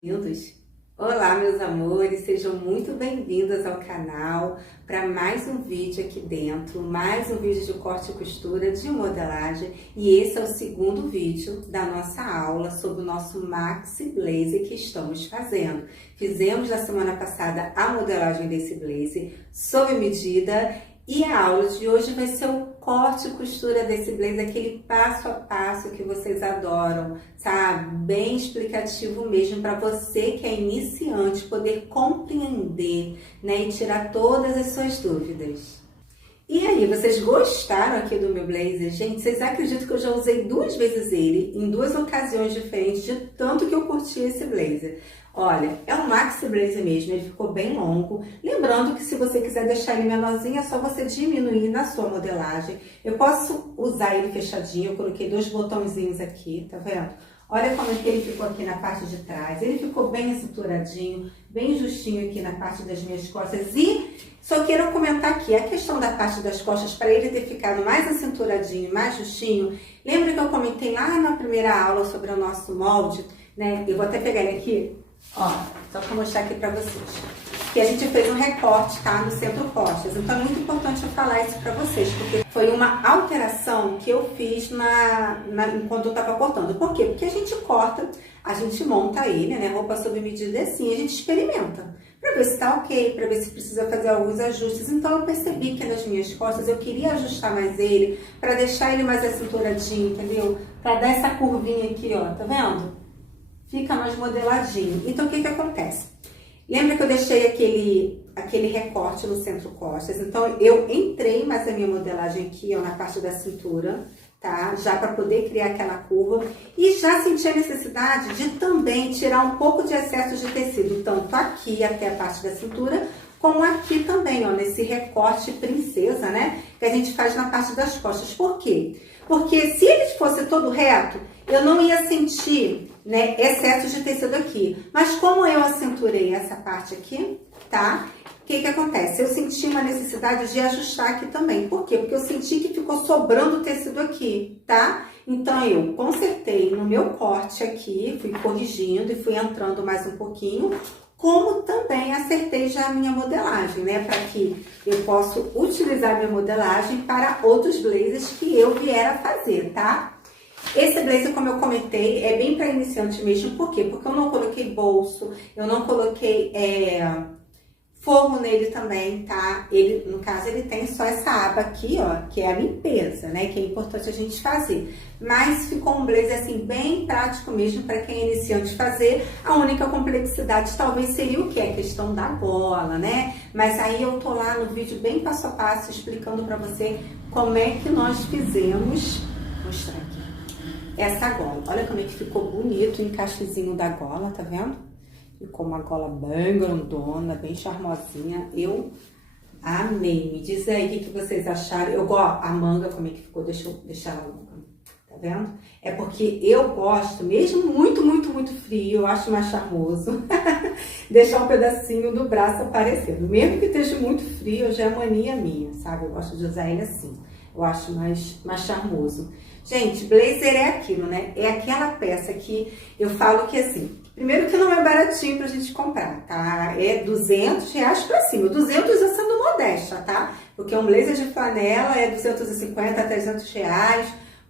Bem-vindos! Olá, meus amores, sejam muito bem-vindas ao canal para mais um vídeo aqui dentro, mais um vídeo de corte e costura de modelagem, e esse é o segundo vídeo da nossa aula sobre o nosso maxi blazer que estamos fazendo. Fizemos na semana passada a modelagem desse blazer sob medida e a aula de hoje vai ser o corte e costura desse blazer, aquele passo a passo que vocês adoram, sabe? Bem explicativo mesmo para você que é iniciante poder compreender, né? E tirar todas as suas dúvidas. E aí, vocês gostaram aqui do meu blazer? Gente, vocês acreditam que eu já usei 2 vezes ele, em 2 ocasiões diferentes, de tanto que eu curti esse blazer? Olha, é um maxi blazer mesmo, ele ficou bem longo. Lembrando que se você quiser deixar ele menorzinho, é só você diminuir na sua modelagem. Eu posso usar ele fechadinho, eu coloquei 2 botõezinhos aqui, tá vendo? Olha como é que ele ficou aqui na parte de trás. Ele ficou bem acinturadinho, bem justinho aqui na parte das minhas costas. E só quero comentar aqui, a questão da parte das costas, para ele ter ficado mais acinturadinho, mais justinho. Lembra que eu comentei lá na primeira aula sobre o nosso molde, né? Eu vou até pegar ele aqui, ó, só para mostrar aqui para vocês. Que a gente fez um recorte, tá? No centro-costas. Então é muito importante eu falar isso para vocês, porque foi uma alteração que eu fiz enquanto eu tava cortando. Por quê? Porque a gente corta, a gente monta ele, né? Roupa sob medida assim, a gente experimenta. Pra ver se tá ok, pra ver se precisa fazer alguns ajustes. Então eu percebi que nas minhas costas eu queria ajustar mais ele, pra deixar ele mais acinturadinho, entendeu? Pra dar essa curvinha aqui, ó, tá vendo? Fica mais modeladinho. Então o que que acontece? Lembra que eu deixei aquele recorte no centro-costas? Então, eu entrei mais a minha modelagem aqui, ó, na parte da cintura, tá? Já para poder criar aquela curva. E já senti a necessidade de também tirar um pouco de excesso de tecido, tanto aqui até a parte da cintura, como aqui também, ó, nesse recorte princesa, né? Que a gente faz na parte das costas. Por quê? Porque se ele fosse todo reto, eu não ia sentir, né, excesso de tecido aqui. Mas como eu acinturei essa parte aqui, tá? O que que acontece? Eu senti uma necessidade de ajustar aqui também. Por quê? Porque eu senti que ficou sobrando tecido aqui, tá? Então, eu consertei no meu corte aqui, fui corrigindo e fui entrando mais um pouquinho, como também acertei já a minha modelagem, né? Para que eu possa utilizar minha modelagem para outros blazers que eu vier a fazer, tá? Esse blazer, como eu comentei, é bem para iniciante mesmo. Por quê? Porque eu não coloquei bolso, eu não coloquei forro nele também, tá? Ele, no caso, ele tem só essa aba aqui, ó, que é a limpeza, né? Que é importante a gente fazer. Mas ficou um blazer, assim, bem prático mesmo para quem é iniciante fazer. A única complexidade talvez seria o quê? A questão da gola, né? Mas aí eu tô lá no vídeo bem passo a passo explicando para você como é que nós fizemos. Vou mostrar aqui. Essa gola. Olha como é que ficou bonito o encaixezinho da gola, tá vendo? Ficou uma gola bem grandona, bem charmosinha. Eu amei. Me diz aí o que vocês acharam. Eu gosto. A manga, como é que ficou? Deixa eu deixar ela. Tá vendo? É porque eu gosto, mesmo muito, muito, muito frio, eu acho mais charmoso deixar um pedacinho do braço aparecendo. Mesmo que esteja muito frio, já é mania minha, sabe? Eu gosto de usar ele assim. Eu acho mais charmoso. Gente, blazer é aquilo, né? É aquela peça que eu falo que assim, primeiro que não é baratinho pra gente comprar, tá? É R$200 pra cima. 200 eu sendo modesta, tá? Porque um blazer de flanela é 250 a R$300,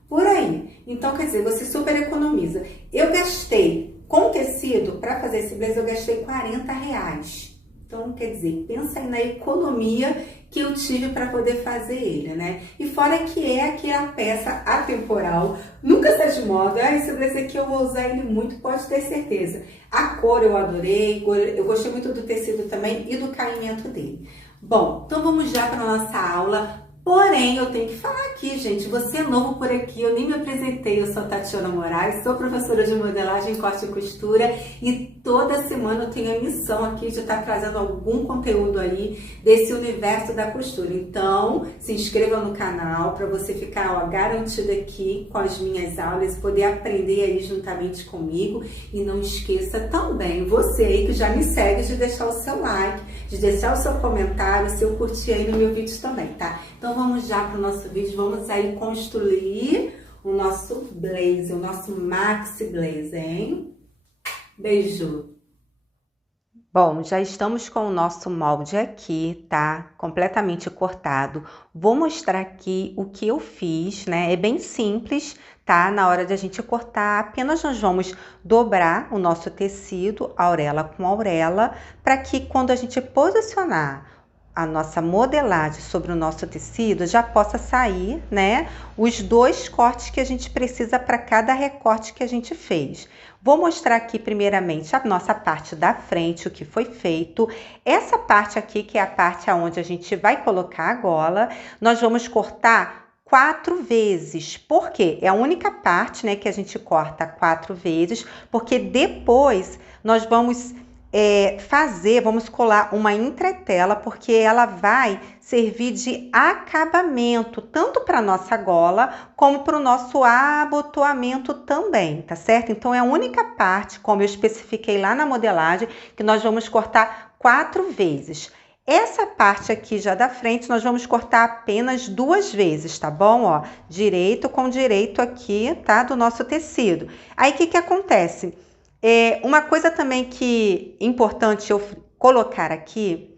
por aí. Então, quer dizer, você super economiza. Eu gastei, com tecido, pra fazer esse blazer, eu gastei R$40. Então, quer dizer, pensa aí na economia que eu tive para poder fazer ele, né? E fora que é aquela peça atemporal, nunca sai de moda. Ah, esse blazer aqui eu vou usar ele muito, pode ter certeza. A cor eu adorei, eu gostei muito do tecido também e do caimento dele. Bom, então vamos já para a nossa aula. Porém, eu tenho que falar aqui, gente, você é novo por aqui, eu nem me apresentei, eu sou Tatiana Moraes, sou professora de modelagem, corte e costura e toda semana eu tenho a missão aqui de estar trazendo algum conteúdo aí desse universo da costura. Então, se inscreva no canal para você ficar, ó, garantida aqui com as minhas aulas e poder aprender aí juntamente comigo. E não esqueça também, você aí que já me segue, de deixar o seu like, de deixar o seu comentário, se eu curtir aí no meu vídeo também, tá? Então vamos já para o nosso vídeo, vamos aí construir o nosso blazer, o nosso maxi blazer, hein? Beijo! Bom, já estamos com o nosso molde aqui, tá? Completamente cortado. Vou mostrar aqui o que eu fiz, né? É bem simples, tá? Na hora de a gente cortar, apenas nós vamos dobrar o nosso tecido, auréola com auréola, para que quando a gente posicionar a nossa modelagem sobre o nosso tecido, já possa sair, né, os dois cortes que a gente precisa para cada recorte que a gente fez. Vou mostrar aqui primeiramente a nossa parte da frente, o que foi feito. Essa parte aqui, que é a parte onde a gente vai colocar a gola, nós vamos cortar 4 vezes. Por quê? É a única parte, né, que a gente corta 4 vezes, porque depois nós vamos vamos colar uma entretela, porque ela vai servir de acabamento, tanto para nossa gola, como para o nosso abotoamento também, tá certo? Então, é a única parte, como eu especifiquei lá na modelagem, que nós vamos cortar 4 vezes. Essa parte aqui já da frente, nós vamos cortar apenas 2 vezes, tá bom? Ó, direito com direito aqui, tá? Do nosso tecido. Aí, o que acontece? Uma coisa também que é importante eu colocar aqui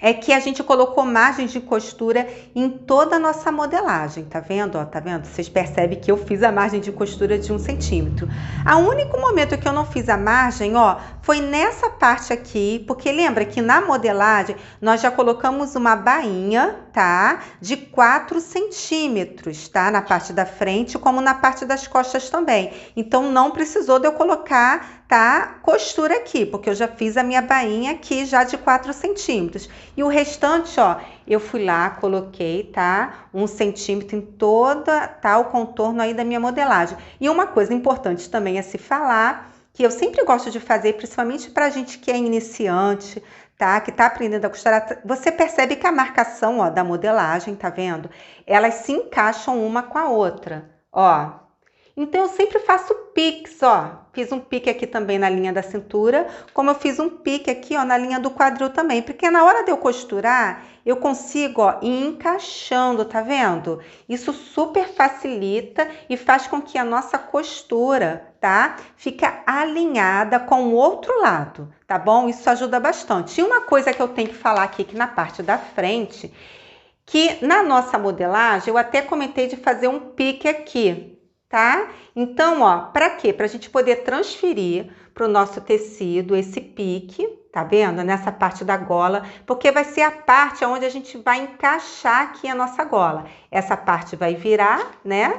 é que a gente colocou margens de costura em toda a nossa modelagem, tá vendo? Ó, tá vendo? Vocês percebem que eu fiz a margem de costura de 1 centímetro. O único momento que eu não fiz a margem, ó, foi nessa parte aqui, porque lembra que na modelagem nós já colocamos uma bainha, tá? De 4 centímetros, tá? Na parte da frente, como na parte das costas também. Então, não precisou de eu colocar, tá? Costura aqui, porque eu já fiz a minha bainha aqui já de 4 centímetros. E o restante, ó, eu fui lá, coloquei, tá? 1 centímetro em toda, tá? O contorno aí da minha modelagem. E uma coisa importante também a se falar, que eu sempre gosto de fazer, principalmente pra gente que é iniciante, tá? Que tá aprendendo a costurar. Você percebe que a marcação, ó, da modelagem, tá vendo? Elas se encaixam uma com a outra, ó. Então, eu sempre faço piques, ó. Fiz um pique aqui também na linha da cintura, como eu fiz um pique aqui, ó, na linha do quadril também. Porque na hora de eu costurar, eu consigo, ó, ir encaixando, tá vendo? Isso super facilita e faz com que a nossa costura, tá? Fica alinhada com o outro lado, tá bom? Isso ajuda bastante. E uma coisa que eu tenho que falar aqui, que na parte da frente, que na nossa modelagem, eu até comentei de fazer um pique aqui, tá? Então, ó, para quê? Pra gente poder transferir pro nosso tecido esse pique, tá vendo? Nessa parte da gola, porque vai ser a parte onde a gente vai encaixar aqui a nossa gola. Essa parte vai virar, né?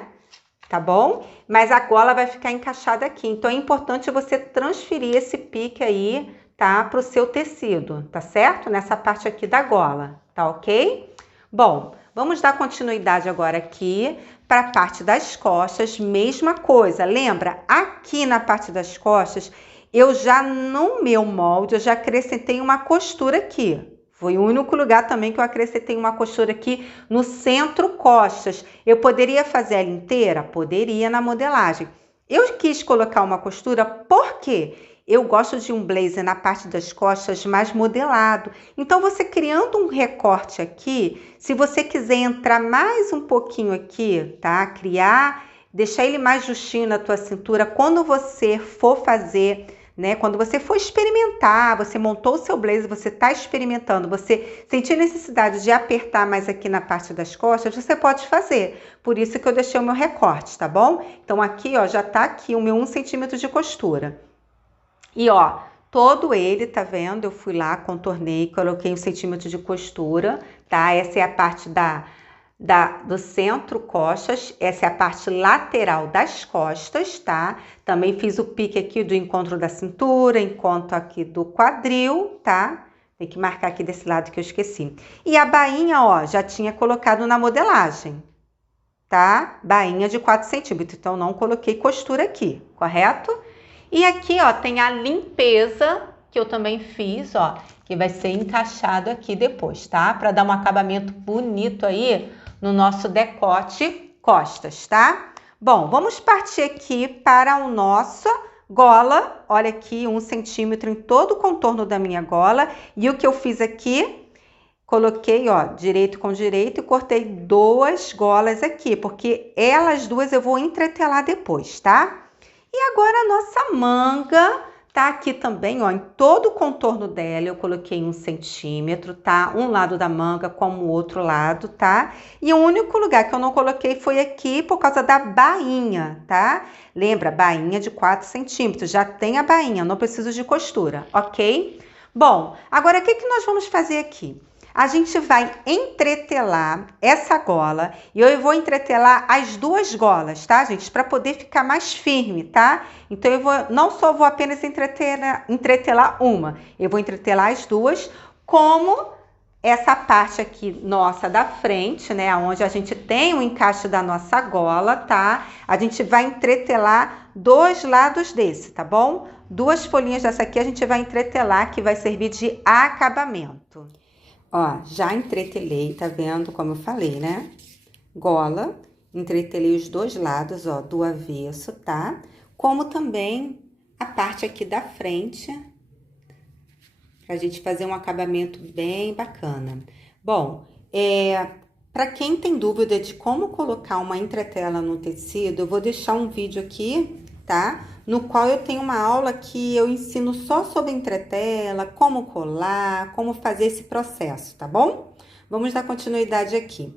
Tá bom? Mas a gola vai ficar encaixada aqui. Então, é importante você transferir esse pique aí, tá? Pro seu tecido, tá certo? Nessa parte aqui da gola, tá ok? Bom, vamos dar continuidade agora aqui para a parte das costas, mesma coisa. Lembra? Aqui na parte das costas, eu já no meu molde, eu já acrescentei uma costura aqui. Foi o único lugar também que eu acrescentei uma costura aqui no centro costas. Eu poderia fazer ela inteira? Poderia na modelagem. Eu quis colocar uma costura porque eu gosto de um blazer na parte das costas mais modelado. Então, você criando um recorte aqui, se você quiser entrar mais um pouquinho aqui, tá? Criar, deixar ele mais justinho na tua cintura, quando você for fazer, né? Quando você for experimentar, você montou o seu blazer, você tá experimentando, você sentir necessidade de apertar mais aqui na parte das costas, você pode fazer. Por isso que eu deixei o meu recorte, tá bom? Então, aqui, ó, já tá aqui o meu 1 centímetro de costura. E ó, todo ele, tá vendo? Eu fui lá, contornei, coloquei 1 centímetro de costura, tá? Essa é a parte do centro costas, essa é a parte lateral das costas, tá? Também fiz o pique aqui do encontro da cintura, encontro aqui do quadril, tá? Tem que marcar aqui desse lado que eu esqueci. E a bainha, ó, já tinha colocado na modelagem, tá? Bainha de 4 centímetros, então não coloquei costura aqui, correto? E aqui, ó, tem a limpeza que eu também fiz, ó, que vai ser encaixado aqui depois, tá? Para dar um acabamento bonito aí no nosso decote costas, tá? Bom, vamos partir aqui para o nosso gola. Olha aqui, 1 centímetro em todo o contorno da minha gola. E o que eu fiz aqui, coloquei, ó, direito com direito e cortei 2 golas aqui, porque elas duas eu vou entretelar depois, tá? E agora a nossa manga, Tá aqui também, ó, em todo o contorno dela eu coloquei 1 centímetro, tá? Um lado da manga como o outro lado, tá? E o único lugar que eu não coloquei foi aqui por causa da bainha, tá? Lembra, bainha de 4 centímetros, já tem a bainha, não preciso de costura, ok? Bom, agora o que nós vamos fazer aqui? A gente vai entretelar essa gola e eu vou entretelar as duas golas, tá, gente? Para poder ficar mais firme, tá? Então, eu não só vou apenas entretelar uma, eu vou entretelar as duas, como essa parte aqui nossa da frente, né? Onde a gente tem o encaixe da nossa gola, tá? A gente vai entretelar dois lados desse, tá bom? Duas folhinhas dessa aqui a gente vai entretelar, que vai servir de acabamento. Ó, já entretelei, tá vendo como eu falei, né? Gola, entretelei os dois lados, ó, do avesso, tá? Como também a parte aqui da frente, pra gente fazer um acabamento bem bacana. Bom, para quem tem dúvida de como colocar uma entretela no tecido, eu vou deixar um vídeo aqui, tá? No qual eu tenho uma aula que eu ensino só sobre entretela, como colar, como fazer esse processo, tá bom? Vamos dar continuidade aqui.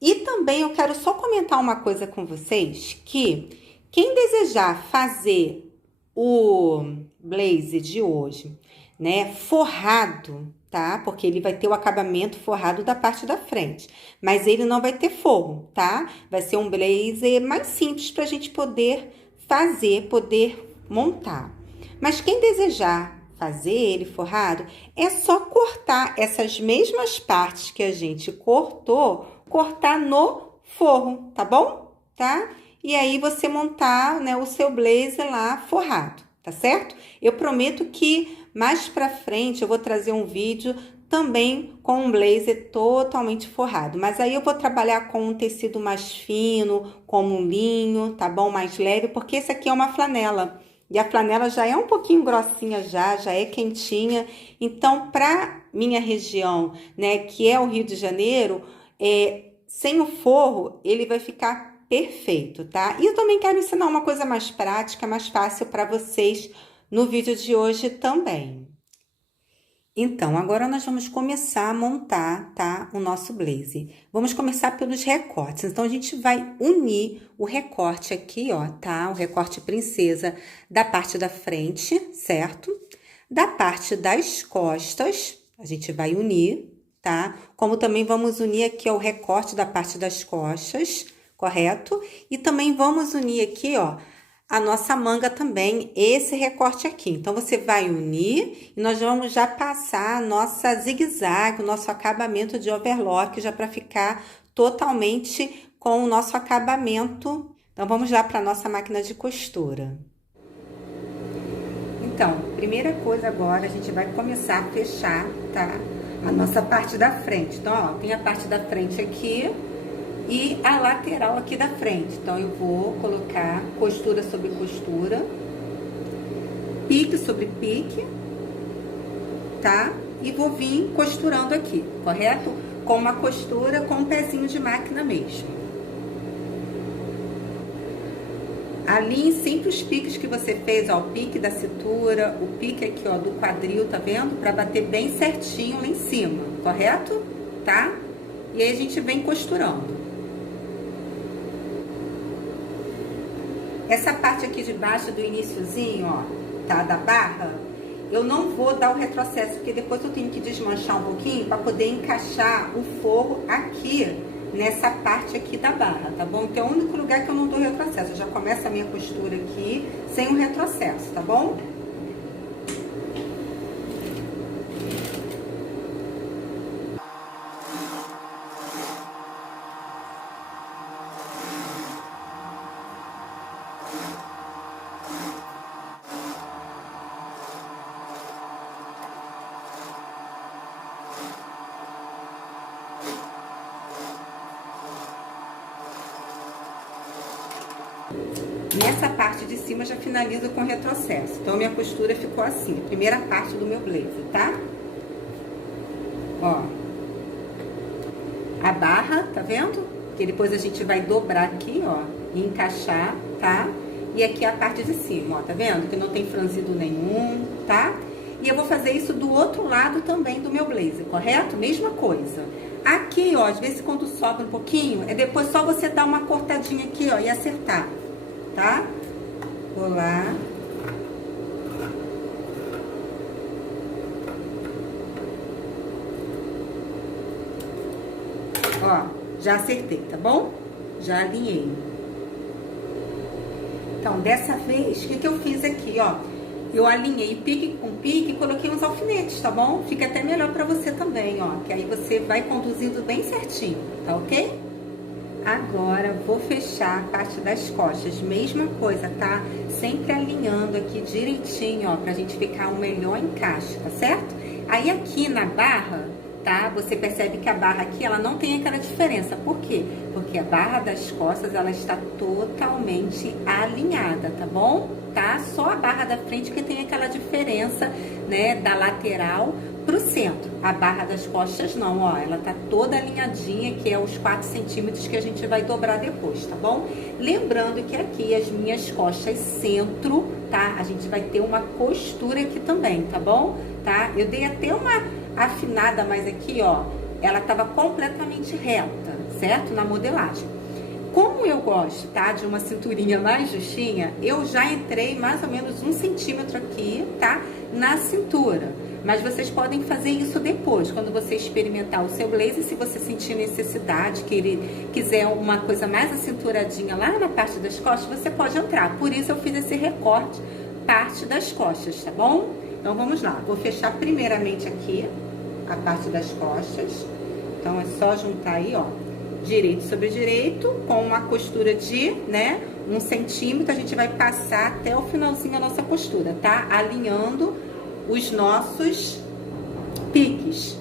E também eu quero só comentar uma coisa com vocês, que quem desejar fazer o blazer de hoje, né, forrado, tá? Porque ele vai ter o acabamento forrado da parte da frente, mas ele não vai ter forro, tá? Vai ser um blazer mais simples pra gente poder fazer, poder montar. Mas quem desejar fazer ele forrado, é só cortar essas mesmas partes que a gente cortou, cortar no forro, tá bom? Tá? E aí você montar, né, o seu blazer lá forrado, tá certo? Eu prometo que mais pra frente eu vou trazer um vídeo também com um blazer totalmente forrado. Mas aí eu vou trabalhar com um tecido mais fino, como um linho, tá bom? Mais leve, porque esse aqui é uma flanela. E a flanela já é um pouquinho grossinha já é quentinha. Então, pra minha região, né, que é o Rio de Janeiro, sem o forro, ele vai ficar perfeito, tá? E eu também quero ensinar uma coisa mais prática, mais fácil para vocês no vídeo de hoje também. Então, agora nós vamos começar a montar, tá? O nosso blazer. Vamos começar pelos recortes. Então, a gente vai unir o recorte aqui, ó, tá? O recorte princesa da parte da frente, certo? Da parte das costas, a gente vai unir, tá? Como também vamos unir aqui, ó, o recorte da parte das costas, correto? E também vamos unir aqui, ó, a nossa manga também, esse recorte aqui. Então, você vai unir e nós vamos já passar a nossa zigue-zague, o nosso acabamento de overlock, já para ficar totalmente com o nosso acabamento. Então, vamos lá para a nossa máquina de costura. Então, primeira coisa agora, a gente vai começar a fechar, tá? A nossa parte da frente. Então, ó, tem a parte da frente aqui e a lateral aqui da frente. Então, eu vou colocar costura sobre costura, pique sobre pique, tá? E vou vir costurando aqui, correto? Com uma costura com um pezinho de máquina mesmo. Alinhe sempre os piques que você fez, ó, o pique da cintura, o pique aqui, ó, do quadril, tá vendo? Pra bater bem certinho lá em cima, correto? Tá? E aí, a gente vem costurando. Essa parte aqui de baixo do iniciozinho, ó, tá, da barra, eu não vou dar o retrocesso, porque depois eu tenho que desmanchar um pouquinho para poder encaixar o forro aqui, nessa parte aqui da barra, tá bom? Então, é o único lugar que eu não dou retrocesso. Eu já começo a minha costura aqui, sem o retrocesso, tá bom? Nessa parte de cima, já finalizo com retrocesso. Então, minha costura ficou assim, a primeira parte do meu blazer, tá? Ó. A barra, tá vendo? Que depois a gente vai dobrar aqui, ó, e encaixar, tá? e aqui a parte de cima, ó, tá vendo? Que não tem franzido nenhum, tá? E eu vou fazer isso do outro lado também do meu blazer, correto? Mesma coisa. Aqui, ó, às vezes quando sobra um pouquinho, é depois só você dar uma cortadinha aqui, ó, e acertar, tá? Vou lá. Ó, já acertei, tá bom? Já alinhei. Então, dessa vez, o que que eu fiz aqui, ó? Eu alinhei pique com pique e coloquei uns alfinetes, tá bom? Fica até melhor pra você também, ó. Que aí você vai conduzindo bem certinho, tá ok? Agora, vou fechar a parte das costas. Mesma coisa, tá? Sempre alinhando aqui direitinho, ó. Pra gente ficar um melhor encaixe, tá certo? Aí, aqui na barra, tá? Você percebe que a barra aqui, ela não tem aquela diferença. Por quê? Porque a barra das costas, ela está totalmente alinhada, tá bom? Tá? Só a barra da frente que tem aquela diferença, né, da lateral pro centro. A barra das costas não, ó, ela tá toda alinhadinha, que é os 4 centímetros que a gente vai dobrar depois, tá bom? Lembrando que aqui as minhas costas centro, tá? A gente vai ter uma costura aqui também, tá bom? Tá? Eu dei até uma afinada, mas aqui, ó, ela tava completamente reta, certo? Na modelagem. Como eu gosto, tá, de uma cinturinha mais justinha, eu já entrei mais ou menos 1 centímetro aqui, tá, na cintura. Mas vocês podem fazer isso depois, quando você experimentar o seu blazer, se você sentir necessidade, que ele quiser uma coisa mais acinturadinha lá na parte das costas, você pode entrar. Por isso eu fiz esse recorte, parte das costas, tá bom? Então vamos lá, vou fechar primeiramente aqui a parte das costas. Então é só juntar aí, ó, direito sobre direito, com uma costura de, né, 1 centímetro, a gente vai passar até o finalzinho a nossa costura, tá? Alinhando os nossos piques.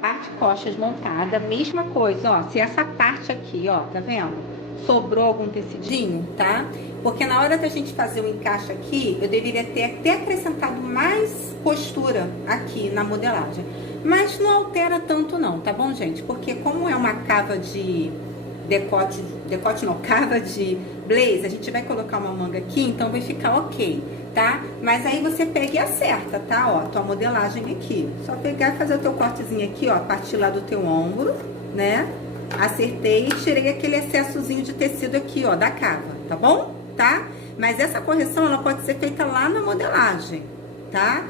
Parte costas montada, mesma coisa, ó. Se essa parte aqui, ó, tá vendo? Sobrou algum tecidinho, tá? Porque na hora da gente fazer o encaixe aqui, eu deveria ter até acrescentado mais costura aqui na modelagem. Mas não altera tanto não, tá bom, gente? Porque como é uma cava de decote não, cava de blazer, a gente vai colocar uma manga aqui, então vai ficar ok, tá? Mas aí você pega e acerta, tá? Ó, tua modelagem aqui. Só pegar e fazer o teu cortezinho aqui, ó, a partir lá do teu ombro, né? Acertei e tirei aquele excessozinho de tecido aqui, ó, da cava, tá bom? Tá? Mas essa correção, ela pode ser feita lá na modelagem, tá?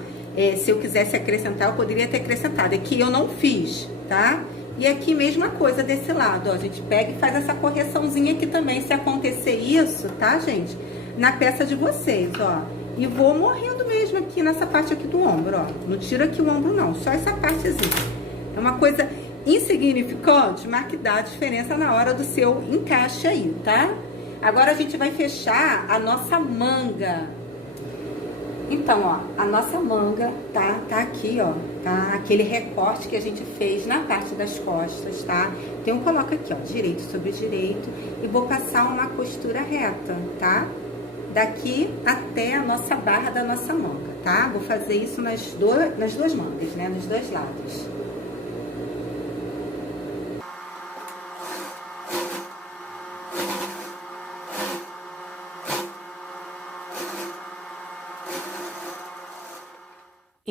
Se eu quisesse acrescentar, eu poderia ter acrescentado. Aqui eu não fiz, tá? E aqui, mesma coisa desse lado, ó. A gente pega e faz essa correçãozinha aqui também, se acontecer isso, tá, gente? Na peça de vocês, ó. E vou morrendo mesmo aqui nessa parte aqui do ombro, ó. Não tiro aqui o ombro, não. Só essa partezinha. É uma coisa insignificante, mas que dá a diferença na hora do seu encaixe aí, tá? Agora a gente vai fechar a nossa manga. Então, ó, a nossa manga tá aqui, ó, tá? Aquele recorte que a gente fez na parte das costas, tá? Então, eu coloco aqui, ó, direito sobre direito e vou passar uma costura reta, tá? Daqui até a nossa barra da nossa manga, tá? Vou fazer isso nas duas mangas, né? Nos dois lados.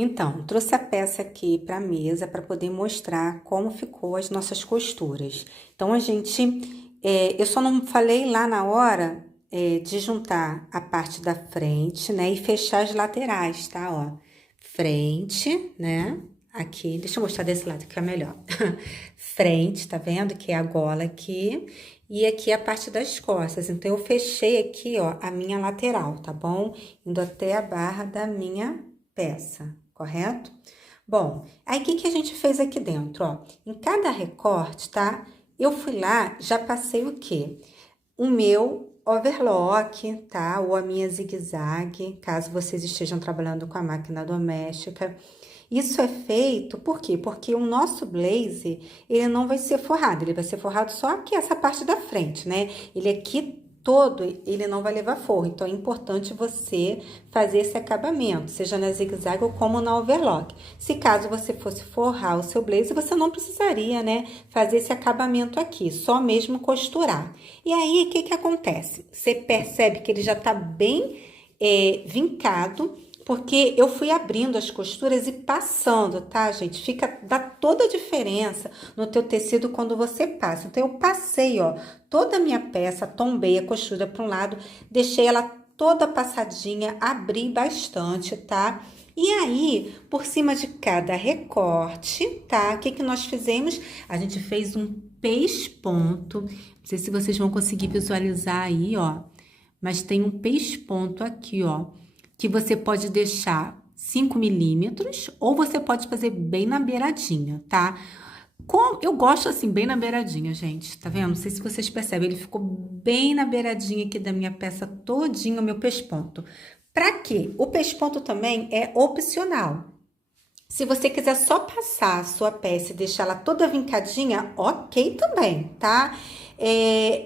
Então, trouxe a peça aqui para a mesa para poder mostrar como ficou as nossas costuras. Então, eu só não falei lá na hora de juntar a parte da frente, né, e fechar as laterais, tá? Ó, frente, né? Aqui, deixa eu mostrar desse lado que é melhor. Frente, tá vendo? Que é a gola aqui. E aqui a parte das costas. Então, eu fechei aqui, ó, a minha lateral, tá bom? Indo até a barra da minha peça, correto? Bom, aí o que a gente fez aqui dentro, ó? Em cada recorte, tá? Eu fui lá, já passei o quê? O meu overlock, tá? Ou a minha zigue-zague, caso vocês estejam trabalhando com a máquina doméstica. Isso é feito, por quê? Porque o nosso blazer, ele não vai ser forrado, ele vai ser forrado só aqui, essa parte da frente, né? Ele aqui todo, ele não vai levar forro, então é importante você fazer esse acabamento, seja na zigue-zague ou como na overlock. Se caso você fosse forrar o seu blazer, você não precisaria, né, fazer esse acabamento aqui, só mesmo costurar. E aí, o que acontece? Você percebe que ele já tá bem vincado, porque eu fui abrindo as costuras e passando, tá, gente? Dá toda a diferença no teu tecido quando você passa. Então, eu passei, ó, toda a minha peça, tombei a costura para um lado, deixei ela toda passadinha, abri bastante, tá? E aí, por cima de cada recorte, tá? O que nós fizemos? A gente fez um pesponto. Não sei se vocês vão conseguir visualizar aí, ó. Mas tem um pesponto aqui, ó, que você pode deixar 5 milímetros ou você pode fazer bem na beiradinha, tá? Eu gosto assim, bem na beiradinha, gente, tá vendo? Não sei se vocês percebem, ele ficou bem na beiradinha aqui da minha peça todinha, o meu pesponto. Pra quê? O pesponto também é opcional. Se você quiser só passar a sua peça e deixar ela toda vincadinha, ok também, tá?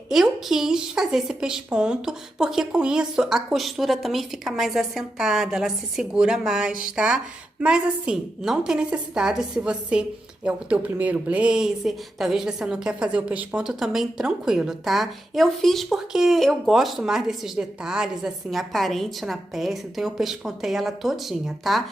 Eu quis fazer esse pesponto, porque com isso a costura também fica mais assentada, ela se segura mais, tá? Mas assim, não tem necessidade se você é o teu primeiro blazer, talvez você não quer fazer o pesponto também tranquilo, tá? Eu fiz porque eu gosto mais desses detalhes, assim, aparente na peça, então eu pespontei ela todinha, tá?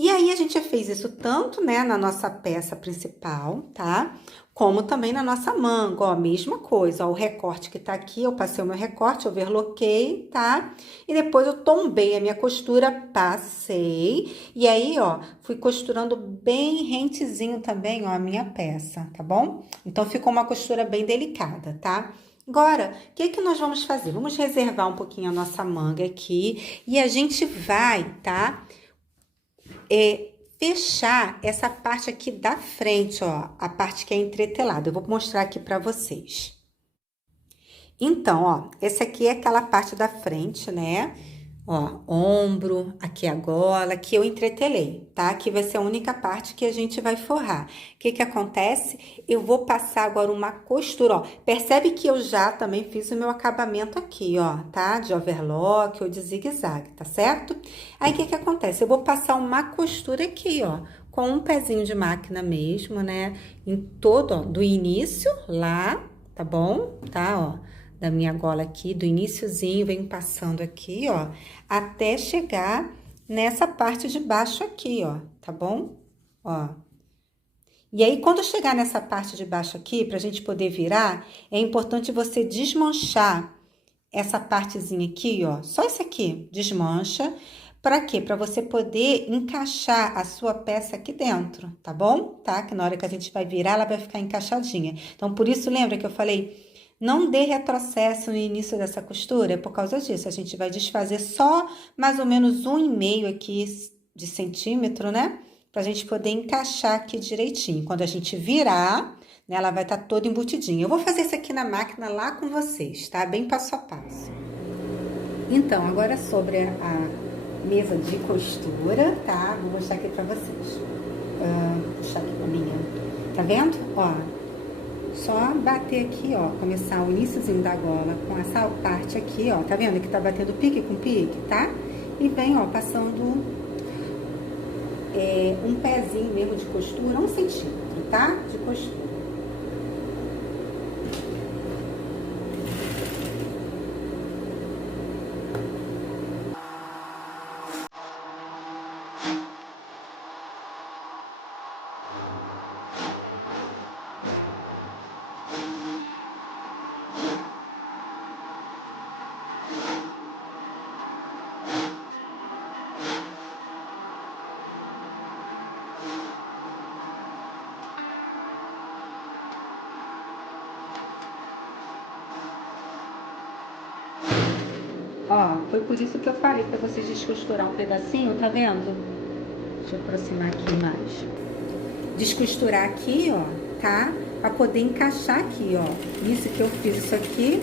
E aí, a gente fez isso tanto, né, na nossa peça principal, tá? Como também na nossa manga, ó, mesma coisa, ó, o recorte que tá aqui, eu passei o meu recorte, overloquei, tá? E depois eu tombei a minha costura, passei, e aí, ó, fui costurando bem rentezinho também, ó, a minha peça, tá bom? Então, ficou uma costura bem delicada, tá? Agora, o que nós vamos fazer? Vamos reservar um pouquinho a nossa manga aqui e a gente vai, tá? Fechar essa parte aqui da frente, ó, a parte que é entretelada. Eu vou mostrar aqui pra vocês. Então, ó, essa aqui é aquela parte da frente, né? Ó, ombro, aqui a gola, que eu entretelei, tá? Aqui vai ser a única parte que a gente vai forrar. O que acontece? Eu vou passar agora uma costura, ó. Percebe que eu já também fiz o meu acabamento aqui, ó, tá? De overlock ou de zigue-zague, tá certo? Aí, o que acontece? Eu vou passar uma costura aqui, ó, com um pezinho de máquina mesmo, né? Em todo, ó, do início lá, tá bom? Tá, ó. Da minha gola aqui, do iniciozinho, vem passando aqui, ó, até chegar nessa parte de baixo aqui, ó, tá bom? Ó. E aí, quando chegar nessa parte de baixo aqui, pra gente poder virar, é importante você desmanchar essa partezinha aqui, ó, só isso aqui, desmancha. Pra quê? Pra você poder encaixar a sua peça aqui dentro, tá bom? Tá? Que na hora que a gente vai virar, ela vai ficar encaixadinha. Então, por isso, lembra que eu falei... Não dê retrocesso no início dessa costura, é por causa disso. A gente vai desfazer só mais ou menos 1,5 aqui de centímetro, né? Pra gente poder encaixar aqui direitinho. Quando a gente virar, né, ela vai estar toda embutidinha. Eu vou fazer isso aqui na máquina lá com vocês, tá? Bem passo a passo. Então, agora sobre a mesa de costura, tá? Vou mostrar aqui pra vocês. Vou puxar aqui a minha. Tá vendo? Ó. Só bater aqui, ó, começar o iniciozinho da gola com essa parte aqui, ó, tá vendo que tá batendo pique com pique, tá? E vem, ó, passando um pezinho mesmo de costura, 1 centímetro, tá? De costura. Ó, foi por isso que eu falei pra vocês descosturar um pedacinho, tá vendo? Deixa eu aproximar aqui mais. Descosturar aqui, ó, tá? Pra poder encaixar aqui, ó. Isso que eu fiz, isso aqui,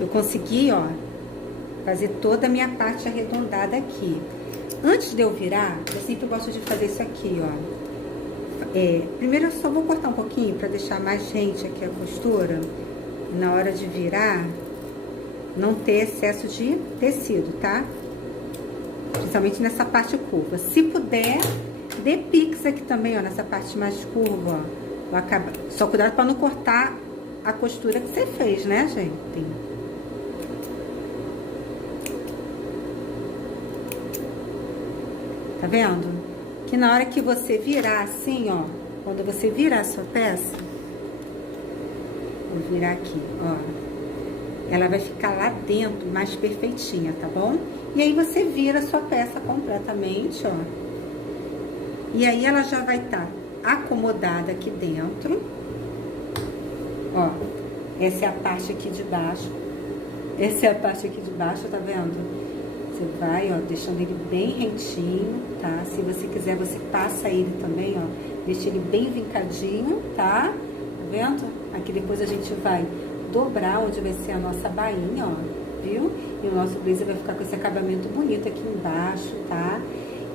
eu consegui, ó, fazer toda a minha parte arredondada aqui. Antes de eu virar, eu sempre gosto de fazer isso aqui, ó. Primeiro eu só vou cortar um pouquinho pra deixar mais rente aqui a costura. Na hora de virar, não ter excesso de tecido, tá? Principalmente nessa parte curva. Se puder, dê pix aqui também, ó, nessa parte mais curva, ó. Só cuidado pra não cortar a costura que você fez, né, gente? Tá vendo? Que na hora que você virar assim, ó, quando você virar a sua peça, vou virar aqui, ó, ela vai ficar lá dentro mais perfeitinha, tá bom? E aí você vira a sua peça completamente, ó, e aí ela já vai estar acomodada aqui dentro, ó, essa é a parte aqui de baixo, tá vendo? Você vai, ó, deixando ele bem rentinho, tá? Se você quiser, você passa ele também, ó. Deixa ele bem vincadinho, tá? Tá vendo? Aqui depois a gente vai dobrar onde vai ser a nossa bainha, ó. Viu? E o nosso blazer vai ficar com esse acabamento bonito aqui embaixo, tá?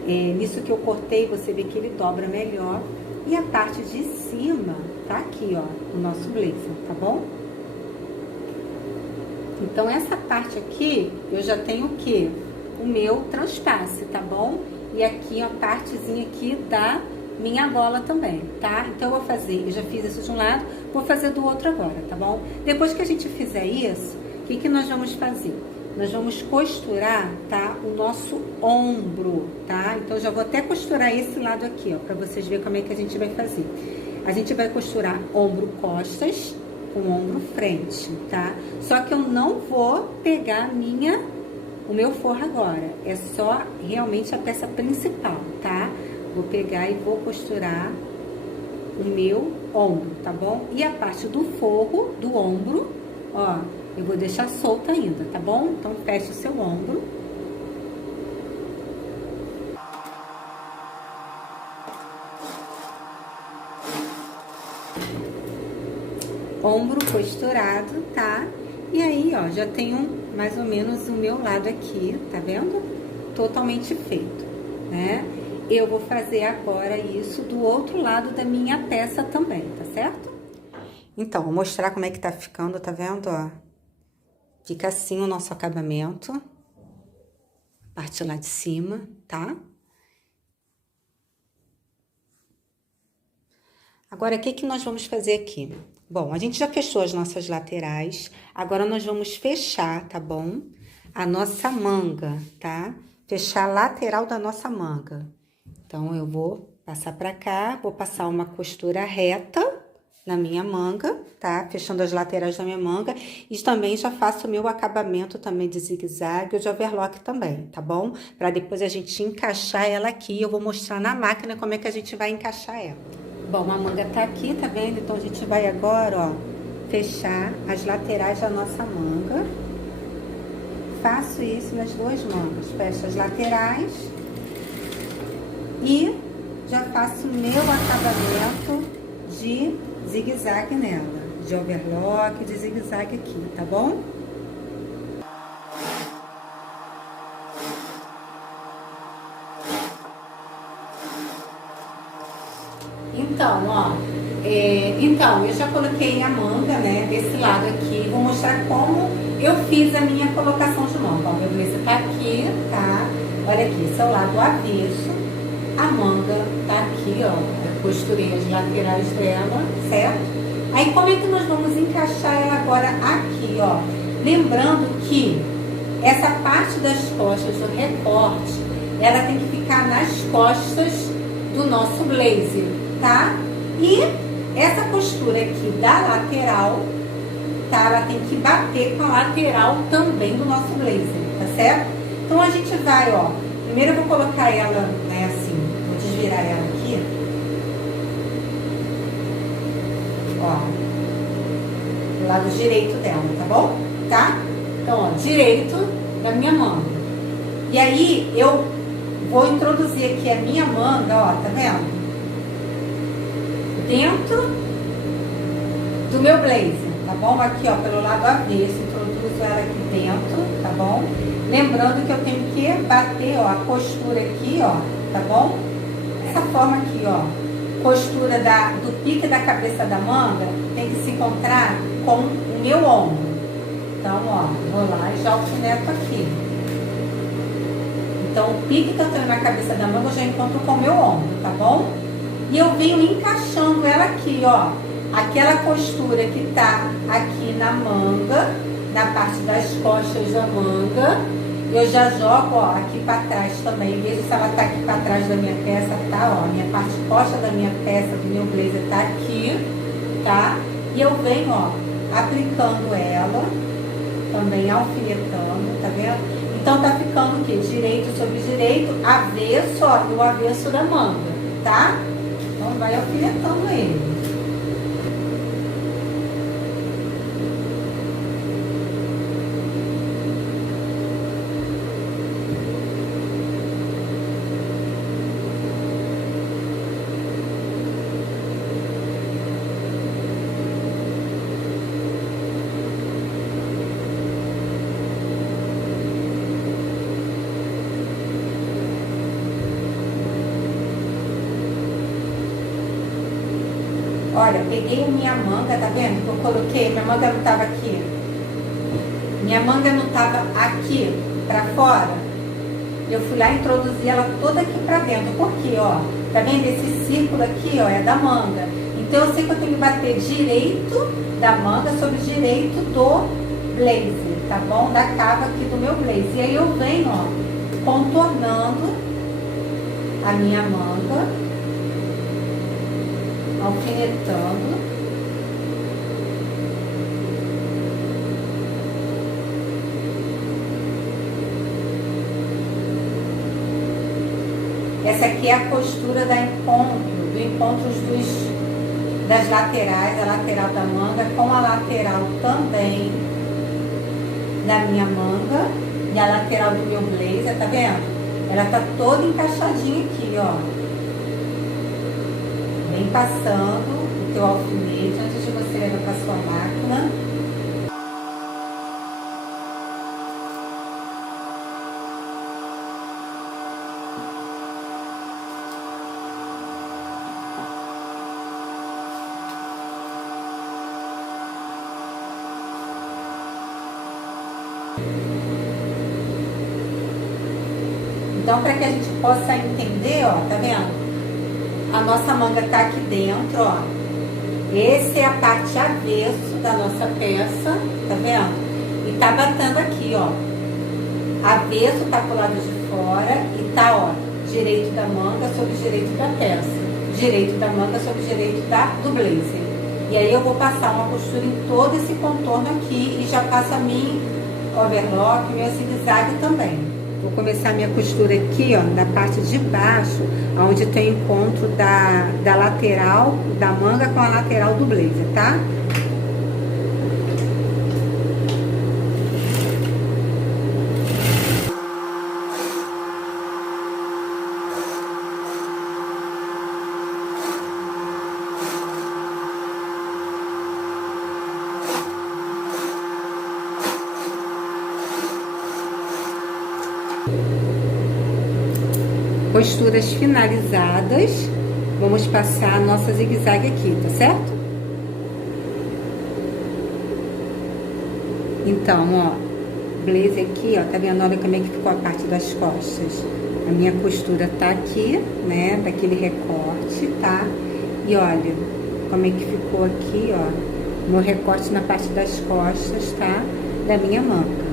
Nisso que eu cortei, você vê que ele dobra melhor. E a parte de cima tá aqui, ó, o nosso blazer, tá bom? Então, essa parte aqui, eu já tenho o quê? O meu transpasse, tá bom? E aqui, a partezinha aqui da minha gola também, tá? Então, eu vou fazer, eu já fiz isso de um lado, vou fazer do outro agora, tá bom? Depois que a gente fizer isso, o que nós vamos fazer? Nós vamos costurar, tá? O nosso ombro, tá? Então, eu já vou até costurar esse lado aqui, ó, pra vocês verem como é que a gente vai fazer. A gente vai costurar ombro, costas, com ombro, frente, tá? Só que eu não vou pegar o meu forro agora. É só realmente a peça principal, tá? Vou pegar e vou costurar o meu ombro, tá bom? E a parte do forro, do ombro, ó, eu vou deixar solta ainda, tá bom? Então, fecha o seu ombro. Ombro costurado, tá? E aí, ó, já tenho mais ou menos o meu lado aqui, tá vendo? Totalmente feito, né? Eu vou fazer agora isso do outro lado da minha peça também, tá certo? Então, vou mostrar como é que tá ficando, tá vendo, ó? Fica assim o nosso acabamento. A parte lá de cima, tá? Agora, o que nós vamos fazer aqui? Bom, a gente já fechou as nossas laterais, agora nós vamos fechar, tá bom? A nossa manga, tá? Fechar a lateral da nossa manga. Então, eu vou passar pra cá, vou passar uma costura reta na minha manga, tá? Fechando as laterais da minha manga. E também já faço o meu acabamento também de zigue-zague ou de overlock também, tá bom? Pra depois a gente encaixar ela aqui, eu vou mostrar na máquina como é que a gente vai encaixar ela. Bom, a manga tá aqui, tá vendo? Então, a gente vai agora, ó, fechar as laterais da nossa manga. Faço isso nas duas mangas. Fecho as laterais e já faço o meu acabamento de zigue-zague nela. De overlock, de zigue-zague aqui, tá bom? Então, ó, eu já coloquei a manga, né, desse lado aqui. Vou mostrar como eu fiz a minha colocação de manga. Ó, meu blazer tá aqui, tá? Olha aqui, esse é o lado avesso. A manga tá aqui, ó. Eu costurei as laterais dela, certo? Aí, como é que nós vamos encaixar ela agora aqui, ó? Lembrando que essa parte das costas do recorte, ela tem que ficar nas costas do nosso blazer, tá? E essa costura aqui da lateral, tá? Ela tem que bater com a lateral também do nosso blazer, tá certo? Então, a gente vai, ó, primeiro eu vou colocar ela, né, assim, vou desvirar ela aqui, ó, do lado direito dela, tá bom? Tá? Então, ó, direito, da minha manga. E aí eu vou introduzir aqui a minha manga, ó, tá vendo? Dentro do meu blazer, tá bom? Aqui, ó, pelo lado avesso, introduzo ela aqui dentro, tá bom? Lembrando que eu tenho que bater, ó, a costura aqui, ó, tá bom? Dessa forma aqui, ó, costura do pique da cabeça da manga tem que se encontrar com o meu ombro. Então, ó, vou lá e já alfineto aqui. Então, o pique que eu tenho na cabeça da manga eu já encontro com o meu ombro, tá bom? E eu venho encaixando ela aqui, ó. Aquela costura que tá aqui na manga, na parte das costas da manga, eu já jogo, ó, aqui pra trás também. Veja se ela tá aqui pra trás da minha peça, tá? Ó, a minha parte costa da minha peça, do meu blazer tá aqui, tá? E eu venho, ó, aplicando ela, também alfinetando, tá vendo? Então tá ficando o quê? Direito sobre direito, avesso, ó, e o avesso da manga, tá? Então vai alfinetando ele. Olha, peguei a minha manga, tá vendo? Que eu coloquei, minha manga não tava aqui. Minha manga não tava aqui pra fora. Eu fui lá e introduzi ela toda aqui pra dentro. Por quê, ó? Tá vendo? Esse círculo aqui, ó, é da manga. Então eu sei que eu tenho que bater direito da manga sobre direito do blazer, tá bom? Da cava aqui do meu blazer. E aí eu venho, ó, contornando a minha manga, alfinetando. Essa aqui é a costura do encontro das laterais, a lateral da manga com a lateral também da minha manga e a lateral do meu blazer, tá vendo? Ela tá toda encaixadinha aqui, ó. Vem passando o teu alfinete antes de você levar para sua máquina. Então, para que a gente possa entender, ó, tá vendo? A nossa manga tá aqui dentro, ó. Essa é a parte avesso da nossa peça, tá vendo? E tá batendo aqui, ó. Avesso tá pro lado de fora e tá, ó, direito da manga sobre direito da peça. Direito da manga sobre direito do blazer. E aí eu vou passar uma costura em todo esse contorno aqui e já passo a minha overlock, meu zigue-zague também. Vou começar minha costura aqui, ó, na parte de baixo, onde tem o encontro da lateral da manga com a lateral do blazer, tá? Costuras finalizadas, vamos passar a nossa zigue-zague aqui, tá certo? Então, ó, blazer aqui, ó, tá vendo? Olha como é que ficou a parte das costas. A minha costura tá aqui, né, daquele recorte, tá? E olha como é que ficou aqui, ó, meu recorte na parte das costas, tá? Da minha manga.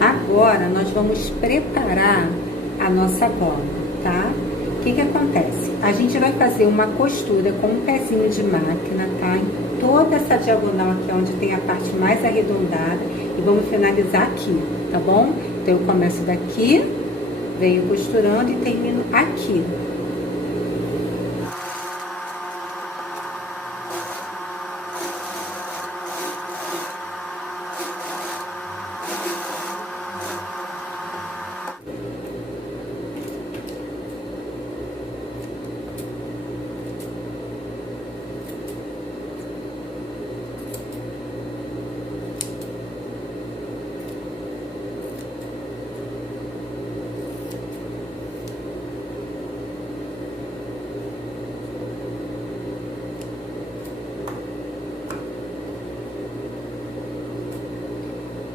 Agora, nós vamos preparar a nossa gola, tá? O que que acontece? A gente vai fazer uma costura com um pezinho de máquina, tá? Em toda essa diagonal aqui, onde tem a parte mais arredondada, e vamos finalizar aqui, tá bom? Então, eu começo daqui, venho costurando e termino aqui.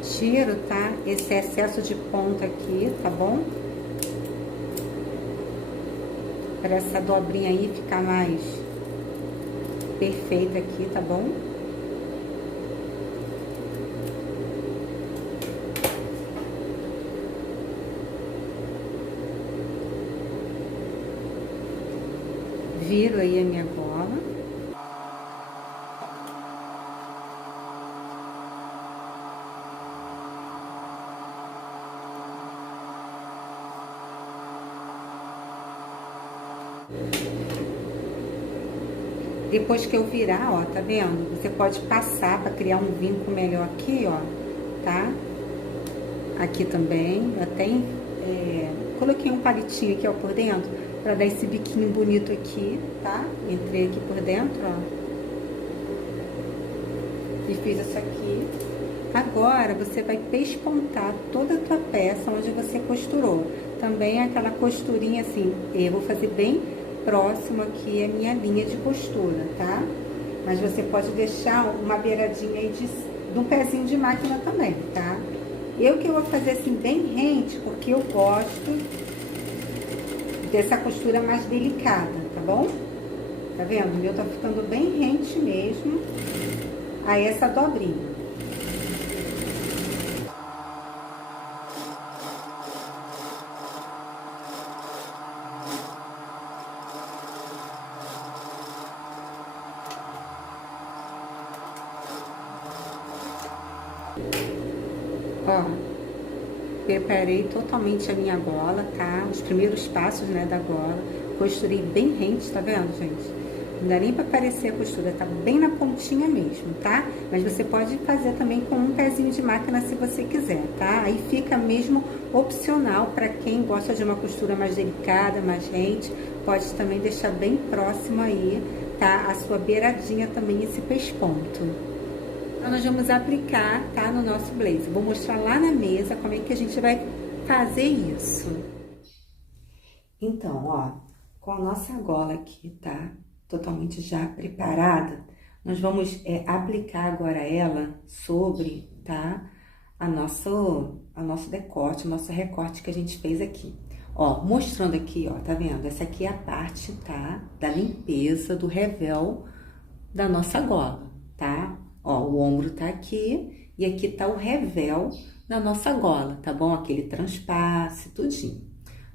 Tiro, tá? Esse excesso de ponta aqui, tá bom? Para essa dobrinha aí ficar mais perfeita aqui, tá bom? Viro aí a minha gola. Depois que eu virar, ó, tá vendo? Você pode passar para criar um vinco melhor aqui, ó, tá? Aqui também, eu até coloquei um palitinho aqui, ó, por dentro, para dar esse biquinho bonito aqui, tá? Entrei aqui por dentro, ó. E fiz isso aqui. Agora, você vai pespontar toda a tua peça onde você costurou. Também aquela costurinha assim, eu vou fazer bem próximo aqui a minha linha de costura, tá? Mas você pode deixar uma beiradinha aí de um pezinho de máquina também, tá? Eu que vou fazer assim bem rente, porque eu gosto dessa costura mais delicada, tá bom? Tá vendo? O meu tá ficando bem rente mesmo a essa dobrinha. Ó, preparei totalmente a minha gola, tá? Os primeiros passos, né, da gola. Costurei bem rente, tá vendo, gente? Não dá nem pra aparecer a costura, tá bem na pontinha mesmo, tá? Mas você pode fazer também com um pezinho de máquina se você quiser, tá? Aí fica mesmo opcional pra quem gosta de uma costura mais delicada, mais rente. Pode também deixar bem próximo aí, tá? A sua beiradinha também, esse pesponto. Então, nós vamos aplicar, tá, no nosso blazer. Vou mostrar lá na mesa como é que a gente vai fazer isso. Então, ó, com a nossa gola aqui, tá, totalmente já preparada, nós vamos aplicar agora ela sobre, tá, nosso decote, nosso recorte que a gente fez aqui. Ó, mostrando aqui, ó, tá vendo? Essa aqui é a parte, tá, da limpeza do revel da nossa gola, tá? Ó, o ombro tá aqui e aqui tá o revel da nossa gola, tá bom? Aquele transpasse, tudinho.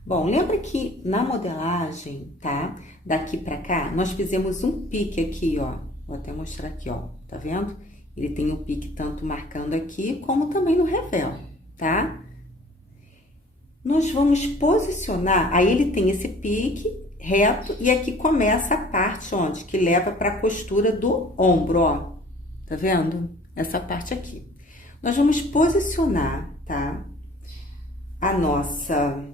Bom, lembra que na modelagem, tá? Daqui pra cá, nós fizemos um pique aqui, ó. Vou até mostrar aqui, ó. Tá vendo? Ele tem um pique tanto marcando aqui, como também no revel, tá? Nós vamos posicionar, aí ele tem esse pique reto e aqui começa a parte onde que leva pra costura do ombro, ó. Tá vendo? Essa parte aqui. Nós vamos posicionar, tá? A nossa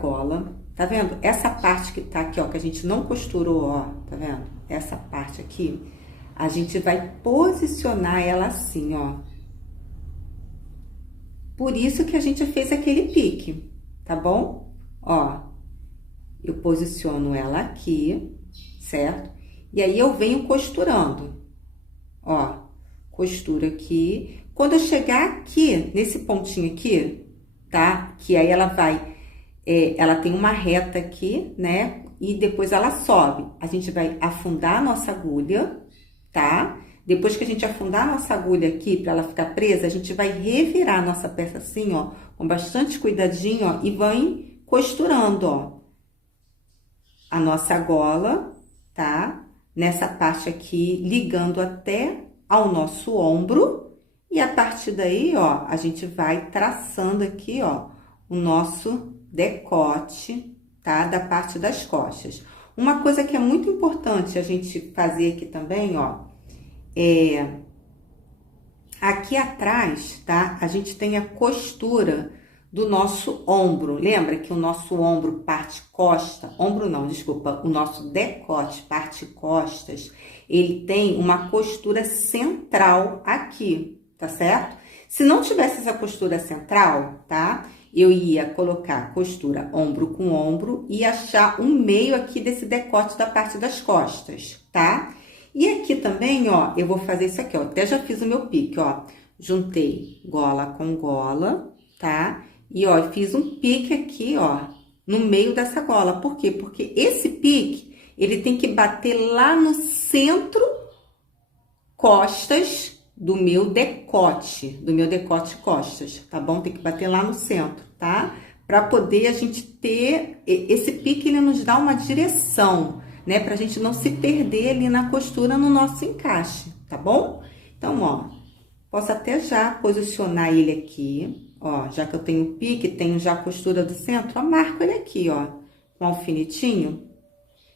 gola. Tá vendo? Essa parte que tá aqui, ó, que a gente não costurou, ó. Tá vendo? Essa parte aqui, a gente vai posicionar ela assim, ó. Por isso que a gente fez aquele pique, tá bom? Ó, eu posiciono ela aqui, certo? E aí, eu venho costurando, ó, costura aqui. Quando eu chegar aqui, nesse pontinho aqui, tá? Que aí ela vai, ela tem uma reta aqui, né? E depois ela sobe. A gente vai afundar a nossa agulha, tá? Depois que a gente afundar a nossa agulha aqui, pra ela ficar presa, a gente vai revirar a nossa peça assim, ó, com bastante cuidadinho, ó, e vai costurando, ó, a nossa gola, tá? Nessa parte aqui, ligando até ao nosso ombro. E a partir daí, ó, a gente vai traçando aqui, ó, o nosso decote, tá? Da parte das costas. Uma coisa que é muito importante a gente fazer aqui também, ó, aqui atrás, tá? A gente tem a costura do nosso ombro. Lembra que o nosso ombro parte costa, ombro não, desculpa, o nosso decote parte costas, ele tem uma costura central aqui, tá certo? Se não tivesse essa costura central, tá? Eu ia colocar costura ombro com ombro e achar um meio aqui desse decote da parte das costas, tá? E aqui também, ó, eu vou fazer isso aqui, ó, até já fiz o meu pique, ó. juntei gola com gola, tá? E, ó, fiz um pique aqui, ó, no meio dessa gola. Por quê? Porque esse pique, ele tem que bater lá no centro costas do meu decote costas, tá bom? Tem que bater lá no centro, tá? Pra poder a gente ter, esse pique, ele nos dá uma direção, né? Pra gente não se perder ali na costura no nosso encaixe, tá bom? Então, ó, posso até já posicionar ele aqui. Ó, já que eu tenho pique, tenho já a costura do centro, eu marco ele aqui, ó, com alfinetinho,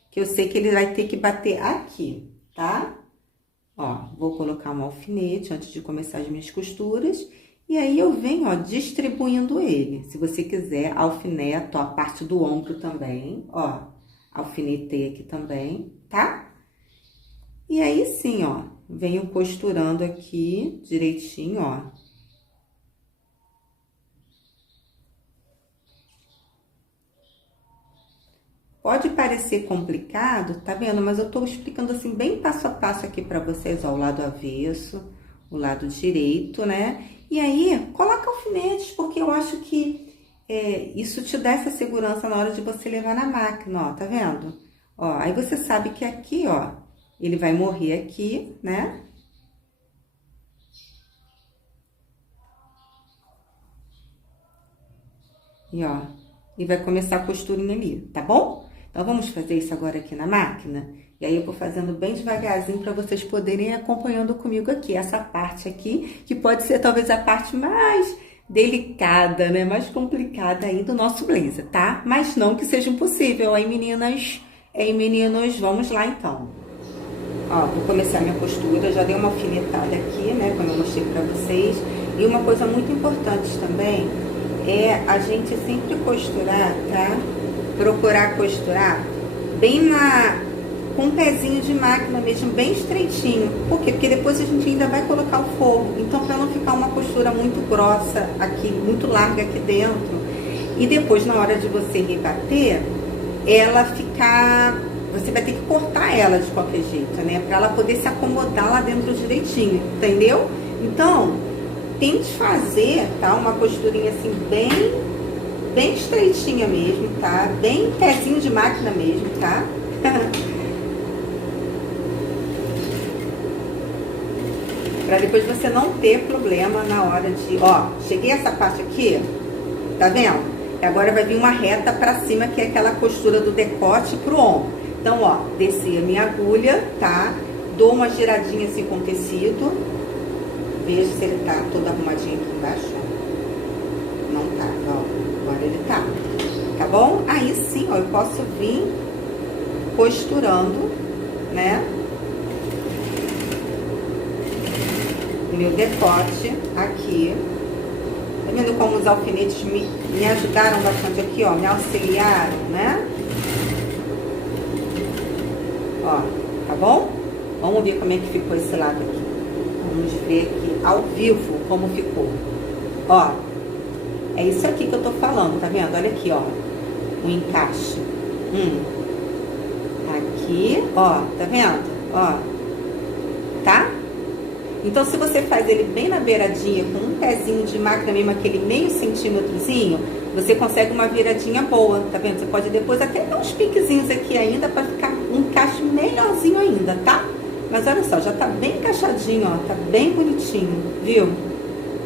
que eu sei que ele vai ter que bater aqui, tá? Ó, vou colocar um alfinete antes de começar as minhas costuras, e aí eu venho, ó, distribuindo ele. Se você quiser, alfineto, ó, a parte do ombro também, ó, alfinetei aqui também, tá? E aí sim, ó, venho costurando aqui direitinho, ó. Pode parecer complicado, tá vendo? Mas eu tô explicando assim, bem passo a passo aqui pra vocês, ó, o lado avesso, o lado direito, né? E aí, coloca alfinetes, porque eu acho que isso te dá essa segurança na hora de você levar na máquina, ó, tá vendo? Ó, aí você sabe que aqui, ó, ele vai morrer aqui, né? E, ó, e vai começar a costurinha ali, tá bom? Então, vamos fazer isso agora aqui na máquina? E aí, eu vou fazendo bem devagarzinho para vocês poderem ir acompanhando comigo aqui. Essa parte aqui, que pode ser talvez a parte mais delicada, né? Mais complicada aí do nosso blazer, tá? Mas não que seja impossível, hein, meninas? Hein, meninos? Vamos lá, então. Ó, vou começar minha costura. Já dei uma alfinetada aqui, né? Como eu mostrei pra vocês. E uma coisa muito importante também é a gente sempre costurar, tá? Procurar costurar bem com um pezinho de máquina mesmo, bem estreitinho. Por quê? Porque depois a gente ainda vai colocar o forro. Então, para não ficar uma costura muito grossa aqui, muito larga aqui dentro. E depois, na hora de você rebater, ela ficar... Você vai ter que cortar ela de qualquer jeito, né? Para ela poder se acomodar lá dentro direitinho, entendeu? Então, tente fazer, tá? Uma costurinha assim, bem estreitinha mesmo, tá? Bem pezinho de máquina mesmo, tá? Pra depois você não ter problema na hora de... Ó, cheguei essa parte aqui, tá vendo? E agora vai vir uma reta pra cima, que é aquela costura do decote pro ombro. Então, ó, desci a minha agulha, tá? Dou uma giradinha assim com o tecido. Vejo se ele tá todo arrumadinho aqui embaixo. Não tá, ó. Agora ele tá. Tá bom? Aí sim, ó, eu posso vir costurando, né? O meu decote aqui. Tá vendo como os alfinetes me ajudaram bastante aqui, ó? Me auxiliaram, né? Ó, tá bom? Vamos ver como é que ficou esse lado aqui. Vamos ver aqui ao vivo como ficou. Ó, é isso aqui que eu tô falando, tá vendo? Olha aqui, ó, o encaixe. Aqui, ó, tá vendo? Ó, tá? Então, se você faz ele bem na beiradinha, com um pezinho de máquina mesmo, aquele meio centímetrozinho, você consegue uma viradinha boa, tá vendo? Você pode depois até dar uns piquezinhos aqui ainda pra ficar um encaixe melhorzinho ainda, tá? Mas olha só, já tá bem encaixadinho, ó, tá bem bonitinho, viu?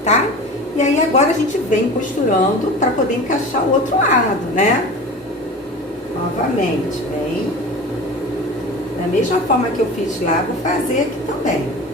Tá? E aí agora a gente vem costurando pra poder encaixar o outro lado, né? Novamente, vem. Da mesma forma que eu fiz lá, vou fazer aqui também.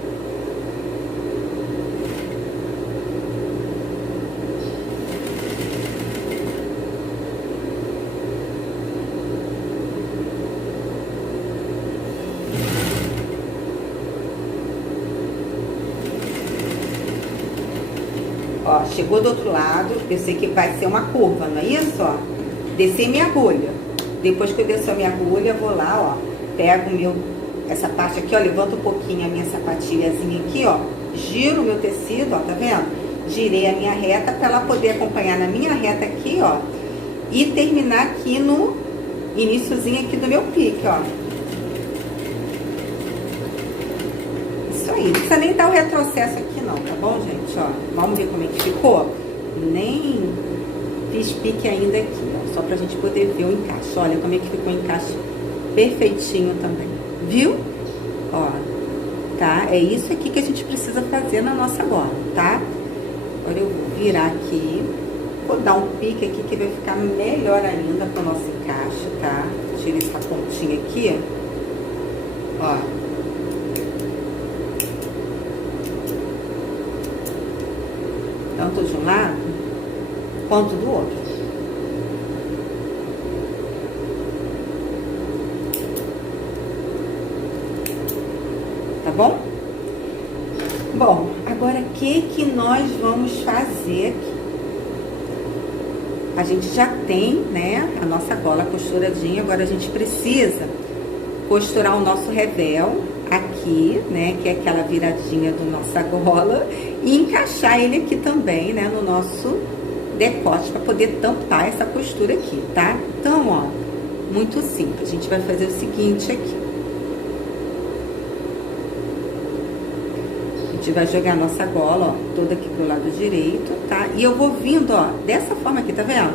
Ó, chegou do outro lado, eu sei que vai ser uma curva, não é isso, ó? Desci minha agulha. Depois que eu desço a minha agulha, vou lá, ó, pego essa parte aqui, ó, levanto um pouquinho a minha sapatilhazinha aqui, ó, giro o meu tecido, ó, tá vendo? Girei a minha reta pra ela poder acompanhar na minha reta aqui, ó, e terminar aqui no iniciozinho aqui do meu pique, ó. Isso aí. aí. Não precisa nem dar o retrocesso aqui não, tá bom, gente? Ó, vamos ver como é que ficou? Nem fiz pique ainda aqui, ó, só pra gente poder ver o encaixe. Olha como é que ficou o encaixe perfeitinho também, viu? Ó, tá? É isso aqui que a gente precisa fazer na nossa gola, tá? Agora eu vou virar aqui, vou dar um pique aqui que vai ficar melhor ainda pro nosso encaixe, tá? Tira essa pontinha aqui, ó. Tanto de um lado quanto do outro. Tá bom? Bom, agora o que nós vamos fazer aqui? A gente já tem, né, a nossa gola costuradinha, agora a gente precisa costurar o nosso revel aqui, né, que é aquela viradinha do nossa gola, e encaixar ele aqui também, né, no nosso decote, para poder tampar essa costura aqui, tá? Então, ó, muito simples, a gente vai fazer o seguinte aqui. A gente vai jogar a nossa gola, ó, toda aqui pro lado direito, tá? E eu vou vindo, ó, dessa forma aqui, tá vendo?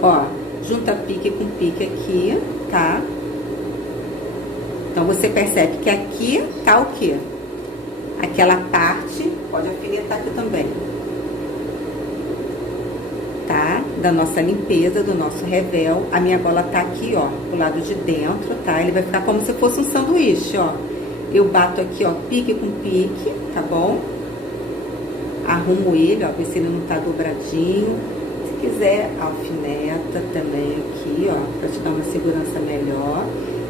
Ó, junta pique com pique aqui, tá? Então, você percebe que aqui tá o quê? Aquela parte, pode alfinetar aqui também, tá? Da nossa limpeza, do nosso revel. A minha gola tá aqui, ó, pro lado de dentro, tá? Ele vai ficar como se fosse um sanduíche, ó. Eu bato aqui, ó, pique com pique, tá bom? Arrumo ele, ó, ver se ele não tá dobradinho. Se quiser, alfineta também aqui, ó, pra te dar uma segurança melhor.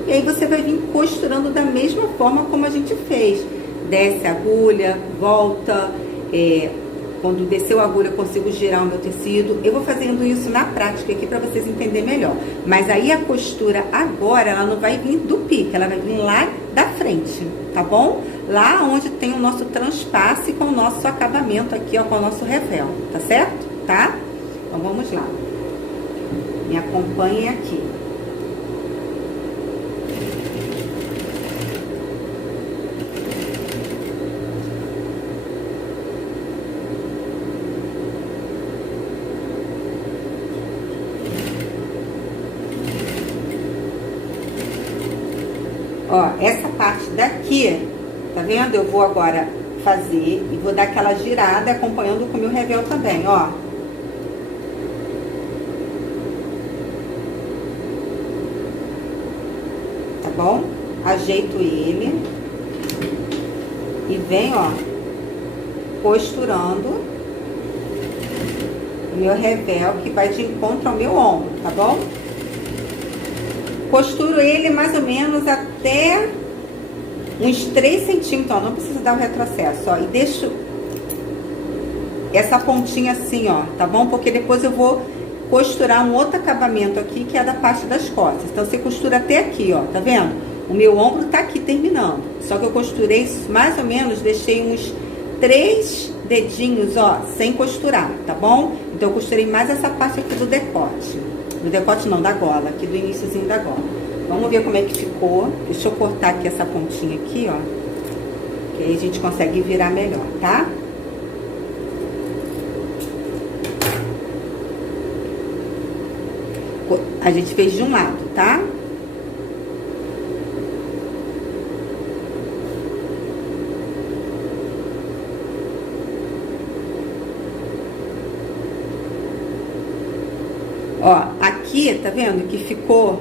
E aí você vai vir costurando da mesma forma como a gente fez. Desce a agulha, volta, quando desceu a agulha eu consigo girar o meu tecido. Eu vou fazendo isso na prática aqui para vocês entenderem melhor. Mas aí a costura agora, ela não vai vir do pique, ela vai vir lá da frente, tá bom? Lá onde tem o nosso transpasse com o nosso acabamento aqui, ó, com o nosso revel, tá certo? Tá? Então vamos lá. Me acompanhem aqui. Ó, essa parte daqui, tá vendo? Eu vou agora fazer e vou dar aquela girada acompanhando com o meu revel também, ó. Tá bom? Ajeito ele e venho, ó, costurando o meu revel que vai de encontro ao meu ombro, tá bom? Costuro ele mais ou menos até uns 3 centímetros, ó, não precisa dar o retrocesso, ó, e deixo essa pontinha assim, ó, tá bom? Porque depois eu vou costurar um outro acabamento aqui, que é da parte das costas. Então, você costura até aqui, ó, tá vendo? O meu ombro tá aqui terminando, só que eu costurei mais ou menos, deixei uns 3 dedinhos, ó, sem costurar, tá bom? Então, eu costurei mais essa parte aqui do decote. Do decote não, da gola, aqui do iniciozinho da gola. Vamos ver como é que ficou. Deixa eu cortar aqui essa pontinha aqui, ó. Que aí a gente consegue virar melhor, tá? A gente fez de um lado, tá? Ó, aqui, tá vendo que ficou,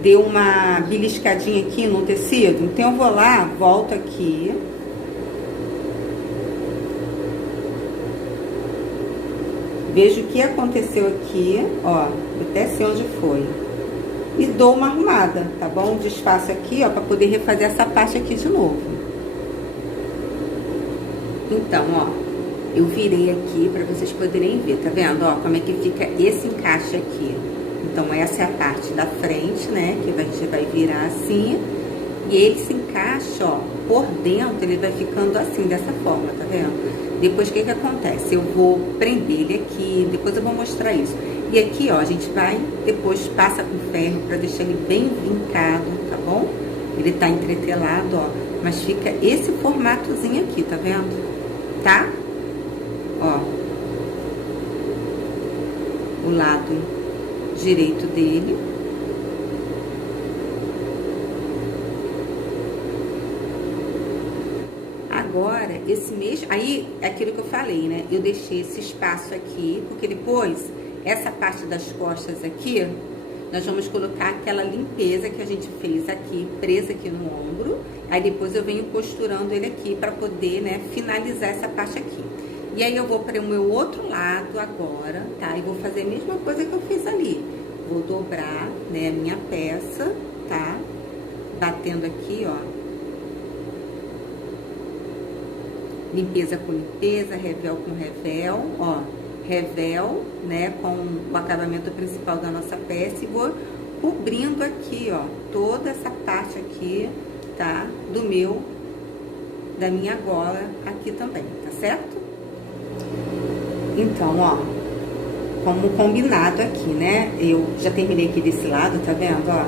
deu uma beliscadinha aqui no tecido? Então, eu vou lá, volto aqui. Vejo o que aconteceu aqui, ó, até sei onde foi. E dou uma arrumada, tá bom? Desfaço aqui, ó, pra poder refazer essa parte aqui de novo. Então, ó. Eu virei aqui para vocês poderem ver, tá vendo? Ó, como é que fica esse encaixe aqui. Então, essa é a parte da frente, né? Que a gente vai virar assim. E ele se encaixa, ó, por dentro, ele vai ficando assim, dessa forma, tá vendo? Depois, o que que acontece? Eu vou prender ele aqui, depois eu vou mostrar isso. E aqui, ó, a gente vai, depois passa com ferro para deixar ele bem vincado, tá bom? Ele tá entretelado, ó, Mas fica esse formatozinho aqui, tá vendo? Tá? Ó. O lado direito dele. Agora, esse mesmo... Aí, é aquilo que eu falei, né? Eu deixei esse espaço aqui, porque depois, essa parte das costas aqui, nós vamos colocar aquela limpeza que a gente fez aqui, presa aqui no ombro. Aí depois eu venho costurando ele aqui para poder, né, finalizar essa parte aqui. E aí eu vou para o meu outro lado agora, tá? E vou fazer a mesma coisa que eu fiz ali. Vou dobrar, né, a minha peça, tá? Batendo aqui, ó. Limpeza com limpeza, revel com revel, ó. Revel, né, com o acabamento principal da nossa peça. E vou cobrindo aqui, ó, toda essa parte aqui, tá? Da minha gola aqui também, tá certo? Então, ó, como combinado aqui, né? Eu já terminei aqui desse lado, tá vendo, ó?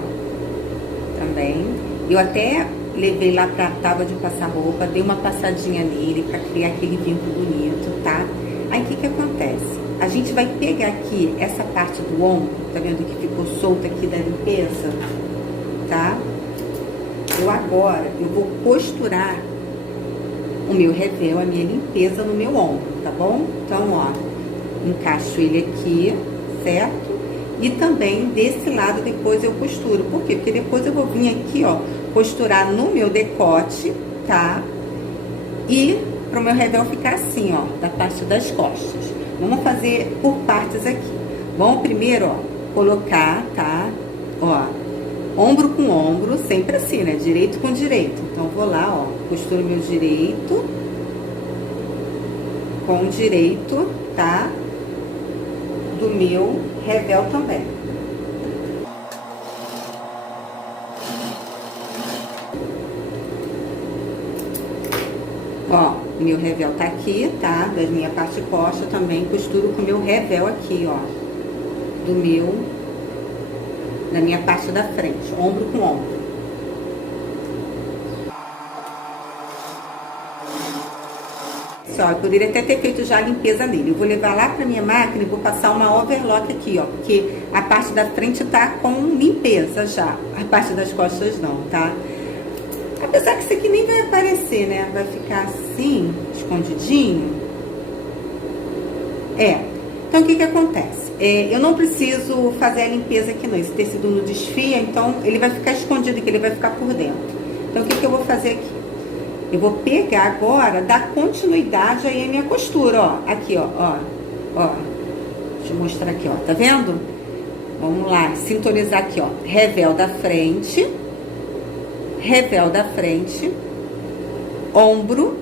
Também. Eu até levei lá pra tábua de passar roupa, dei uma passadinha nele pra criar aquele vínculo bonito, tá? Aí, o que que acontece? A gente vai pegar aqui essa parte do ombro, tá vendo que ficou solta aqui da limpeza, tá? Eu vou costurar o meu revel, a minha limpeza no meu ombro, tá bom? Então, ó, encaixo ele aqui, certo? E também desse lado depois eu costuro. Por quê? Porque depois eu vou vir aqui, ó, costurar no meu decote, tá? E pro meu revel ficar assim, ó, da parte das costas. Vamos fazer por partes aqui. Vamos primeiro, ó, colocar, tá? Ó, ombro com ombro, sempre assim, né? Direito com direito. Então, vou lá, ó, costuro meu direito com o direito, tá? Do meu revel também. Ó, meu revel tá aqui, tá? Da minha parte costa, também costuro com o meu revel aqui, ó. Da minha parte da frente, ombro com ombro. Ó, eu poderia até ter feito já a limpeza nele. Eu vou levar lá pra minha máquina e vou passar uma overlock aqui, ó. Porque a parte da frente tá com limpeza já. A parte das costas não, tá? Apesar que isso aqui nem vai aparecer, né? Vai ficar assim, escondidinho. Então, o que que acontece? Eu não preciso fazer a limpeza aqui não. Esse tecido não desfia, então ele vai ficar escondido aqui, ele vai ficar por dentro. Então, o que que eu vou fazer aqui? Eu vou pegar agora, dar continuidade aí à minha costura, ó. Aqui, ó. Deixa eu mostrar aqui, ó. Tá vendo? Vamos lá, sintonizar aqui, ó. Revel da frente. Revel da frente. Ombro.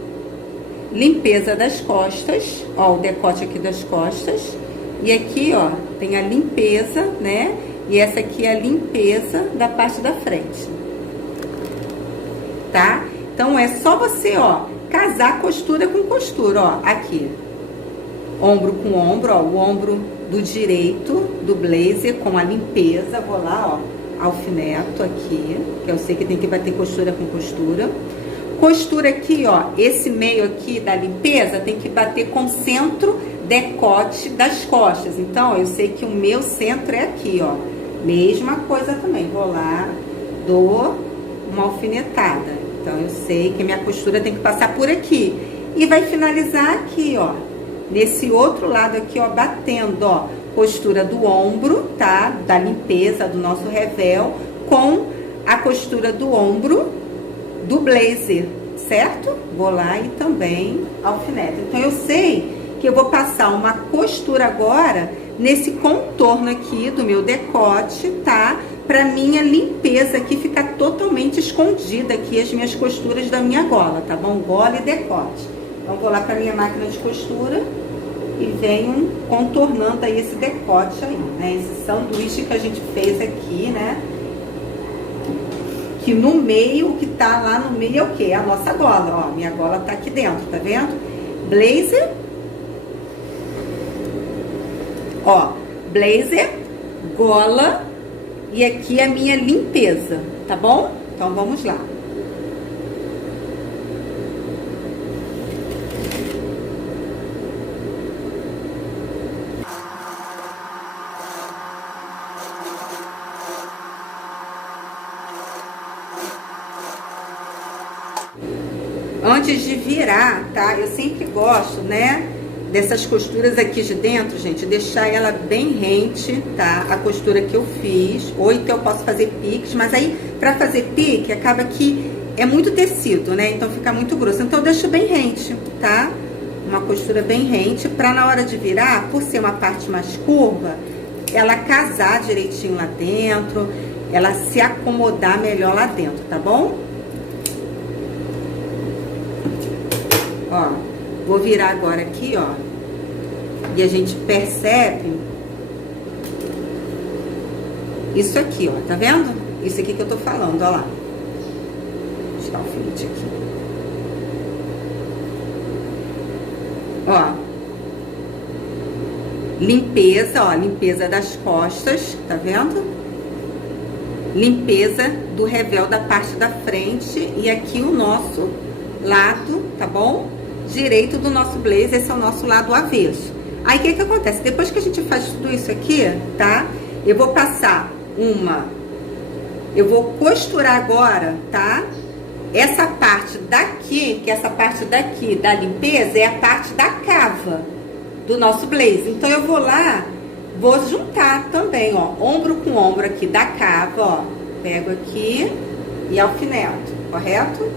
Limpeza das costas. Ó, o decote aqui das costas. E aqui, ó, tem a limpeza, né? E essa aqui é a limpeza da parte da frente. Tá? Então, é só você, ó, casar costura com costura, ó, aqui. Ombro com ombro, ó, o ombro do direito do blazer com a limpeza. Vou lá, ó, alfineto aqui, que eu sei que tem que bater costura com costura. Costura aqui, ó, esse meio aqui da limpeza tem que bater com centro decote das costas. Então, ó, eu sei que o meu centro é aqui, ó. Mesma coisa também. Vou lá, dou uma alfinetada. Então, eu sei que a minha costura tem que passar por aqui. E vai finalizar aqui, ó. Nesse outro lado aqui, ó, batendo, ó. Costura do ombro, tá? Da limpeza do nosso revel. Com a costura do ombro do blazer, certo? Vou lá e também alfineto. Então, eu sei que eu vou passar uma costura agora nesse contorno aqui do meu decote, tá? Pra minha limpeza aqui ficar totalmente escondida aqui as minhas costuras da minha gola, tá bom? Gola e decote. Então, vou lá pra minha máquina de costura e venho contornando aí esse decote aí, né? Esse sanduíche que a gente fez aqui, né? Que no meio, o que tá lá no meio é o quê? É a nossa gola, ó. Minha gola tá aqui dentro, tá vendo? Blazer. Ó, blazer, gola. E aqui a minha limpeza, tá bom? Então, vamos lá. antes de virar, tá? Eu sempre gosto, né, dessas costuras aqui de dentro, gente, deixar ela bem rente, tá? A costura que eu fiz, ou então eu posso fazer piques, mas aí pra fazer pique acaba que é muito tecido, né? Então fica muito grosso. Então eu deixo bem rente, tá? Uma costura bem rente, pra na hora de virar, por ser uma parte mais curva, ela casar direitinho lá dentro, ela se acomodar melhor lá dentro, tá bom? Ó, vou virar agora aqui, ó, e a gente percebe isso aqui, ó, tá vendo? Isso aqui que eu tô falando, ó lá. Vou tirar o alfinete aqui. Ó, limpeza, ó, limpeza das costas, tá vendo? Limpeza do revel da parte da frente e aqui o nosso lado, tá bom? Direito do nosso blazer, esse é o nosso lado avesso. Aí, o que que acontece? Depois que a gente faz tudo isso aqui, tá? Eu vou passar eu vou costurar agora, tá? Essa parte daqui, que essa parte daqui da limpeza é a parte da cava do nosso blazer. Então, eu vou lá, vou juntar também, ó, ombro com ombro aqui da cava, ó. Pego aqui e alfineto, correto?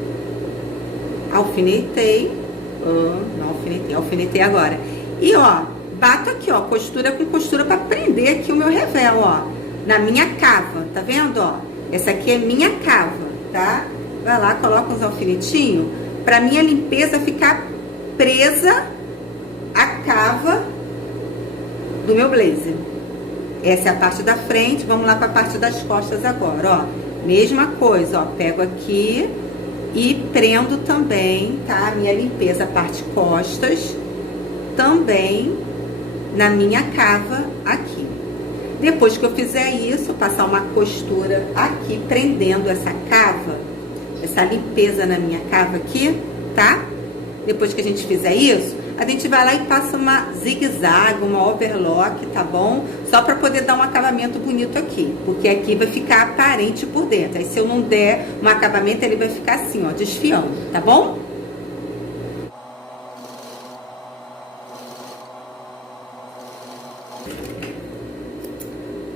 Alfinetei, não alfinetei, alfinetei agora. E, ó, bato aqui, ó, costura com costura pra prender aqui o meu revel, ó, na minha cava, tá vendo, ó? Essa aqui é minha cava, tá? Vai lá, coloca uns alfinetinhos pra minha limpeza ficar presa à cava do meu blazer. Essa é a parte da frente, vamos lá pra parte das costas agora, ó. Mesma coisa, ó, pego aqui e prendo também, tá? A minha limpeza, a parte costas, também na minha cava aqui. Depois que eu fizer isso, passar uma costura aqui, prendendo essa cava, essa limpeza na minha cava aqui, tá? Depois que a gente fizer isso, a gente vai lá e passa uma zigue-zague, uma overlock, tá bom? Só pra poder dar um acabamento bonito aqui, porque aqui vai ficar aparente por dentro. Aí se eu não der um acabamento, ele vai ficar assim, ó, desfiando, tá bom?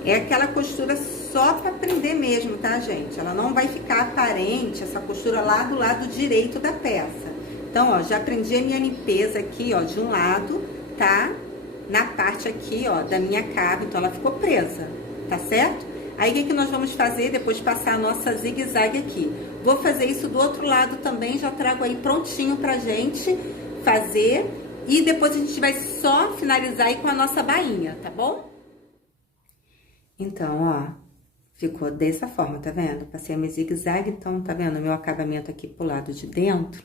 É aquela costura só pra prender mesmo, tá, gente? Ela não vai ficar aparente, essa costura lá do lado direito da peça. Então, ó, já prendi a minha limpeza aqui, ó, de um lado, tá? Na parte aqui, ó, da minha cava, então ela ficou presa, tá certo? Aí, o que que nós vamos fazer depois de passar a nossa zigue-zague aqui? Vou fazer isso do outro lado também, já trago aí prontinho pra gente fazer. E depois a gente vai só finalizar aí com a nossa bainha, tá bom? Então, ó, ficou dessa forma, tá vendo? Passei a minha zigue-zague, então, tá vendo? O meu acabamento aqui pro lado de dentro,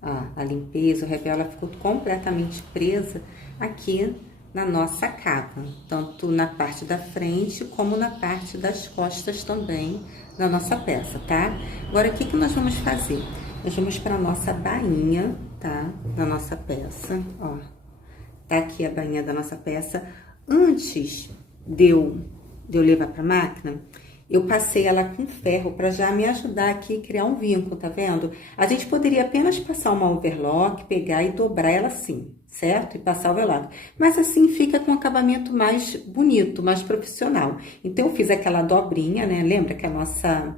ó, a limpeza, o revel, ela ficou completamente presa aqui na nossa cava. Tanto na parte da frente, como na parte das costas também, da nossa peça, tá? Agora, o que que nós vamos fazer? Nós vamos pra nossa bainha, tá? Da nossa peça, ó. Tá aqui a bainha da nossa peça. Antes de eu levar pra máquina, eu passei ela com ferro pra já me ajudar aqui a criar um vínculo, tá vendo? A gente poderia apenas passar uma overlock, pegar e dobrar ela assim, certo? E passar o overlock. Mas assim fica com um acabamento mais bonito, mais profissional. Então, eu fiz aquela dobrinha, né? Lembra que a nossa